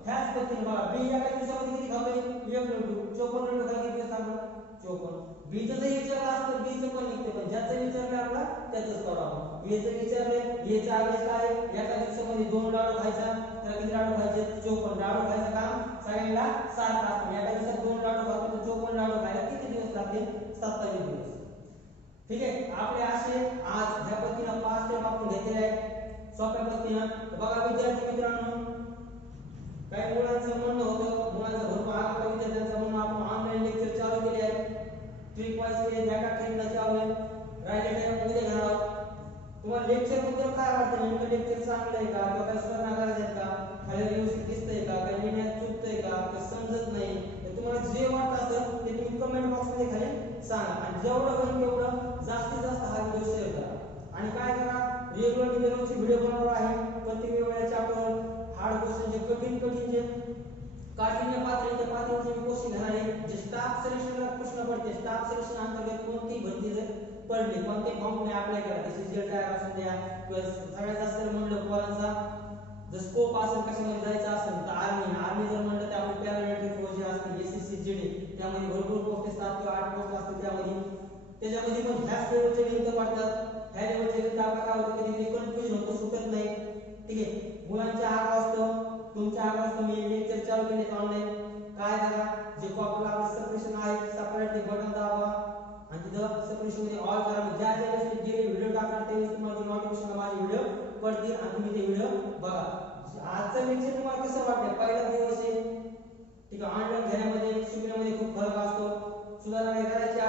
ह्याच पद्धतीने बघा बी या काही दिवसामध्ये किती खातोय 1 लड्डू 54 लड्डू खाय किती सांगा 54 बी चं जर विचारलं असतं बी चं पण निघते पण ज्याचं विचारलं आपला त्याचंच करावं ए चं विचारलंय ए चा आदेश काय एका दिवसामध्ये 2 लाडू खायचा तर किती लाडू खायचे 54 लाडू खायचं काम सगळ्यांना सारखं असतं एका दिवसात 2 लाडू खातो तर 54 लाडू खायला किती दिवस लागतील 27 दिवस ठीक आहे आपले असे आज ह्या पद्धतीने 5 स्टेप आपण घेतलेले आहेत सोप्या पद्धतीने बघा विद्यार्थी मित्रांनो काही मुलांचं म्हणणं होतं मुलांचं भरपूर आग्रह विद्यार्थ्यांचं म्हणणं आपण ऑनलाईन लेक्चर चालू केले आहेत ट्रिक वाईज केले बॅका ट्रेनला चालू आहे राहिले टाइम उद्या घेणार आहोत तुम्हाला लेक्चर बद्दल काय वाटतं नेमकं लेक्चर चांगलं आहे का किंवा काही सुधारणा करायच्या आहेत का खाली व्यवस्थित दिसतंय का काही लिहिण्यात चुकतंय का काही समजत नाही तर तुम्हाला जे वाटतं असेल ते तुम्ही कमेंट बॉक्स मध्ये खाली सांगा आणि जेवढं होईल तेवढं जास्तीत जास्त हा व्हिडिओ शेअर करा आणि काय करा रेग्युलर दररोजचे व्हिडिओ बनवणार आहे प्रत्येक वेळेला चॅप्टर हार्ड क्वेश्चन जे कठीण जे काठिण्य पातळीचे मी क्वेश्चन घेणार आहे जे स्टाफ सिलेक्शनला प्रश्न पडते स्टाफ सिलेक्शन अंतर्गत कोणती भरती जर पडली कोणते फॉर्म तुम्ही अप्लाय करा सीजीएल टायर असून द्या सगळ्यात जास्त म्हणलं पोरांचा जर स्कोप असेल कशामध्ये जायचं असेल तर आर्मी जर म्हणलं त्यामध्ये पॅरामिलिटरी फोर्स जे असते एसएससी जीडी त्यामध्ये भरपूर पोस्ट असतात किंवा 8 पोस्ट असतात त्याच्यामध्ये पण ह्याच लेवलचे लिंक पडतात ह्या लेवलचे लिंक आपल्याला काय होतं कधी कधी कन्फ्युजन होतं सुटत नाही ठीक आहे मुलांच्या आग्रह असतो तुमच्या आग्रह असतो मी लेक्चर चालू केले ऑनलाईन काय करा जे आपलं आपलं सबस्क्रिप्शन आहे सेपरेट ते बटन दाबा आणि तिथं सबस्क्रिप्शन मध्ये ऑल करा ज्या ज्या वेळेस जे व्हिडिओ टाकणार त्यावेळेस तुम्हाला नोटिफिकेशन माझे व्हिडिओ पडतील आणि तुम्ही ते व्हिडिओ बघा आजचं लेक्चर तुम्हाला कसं वाटलं पहिला दिवस आहे ठीक आहे ऑनलाईन घेण्यामध्ये शिकण्यामध्ये खूप फरक असतो सुधारणा करायची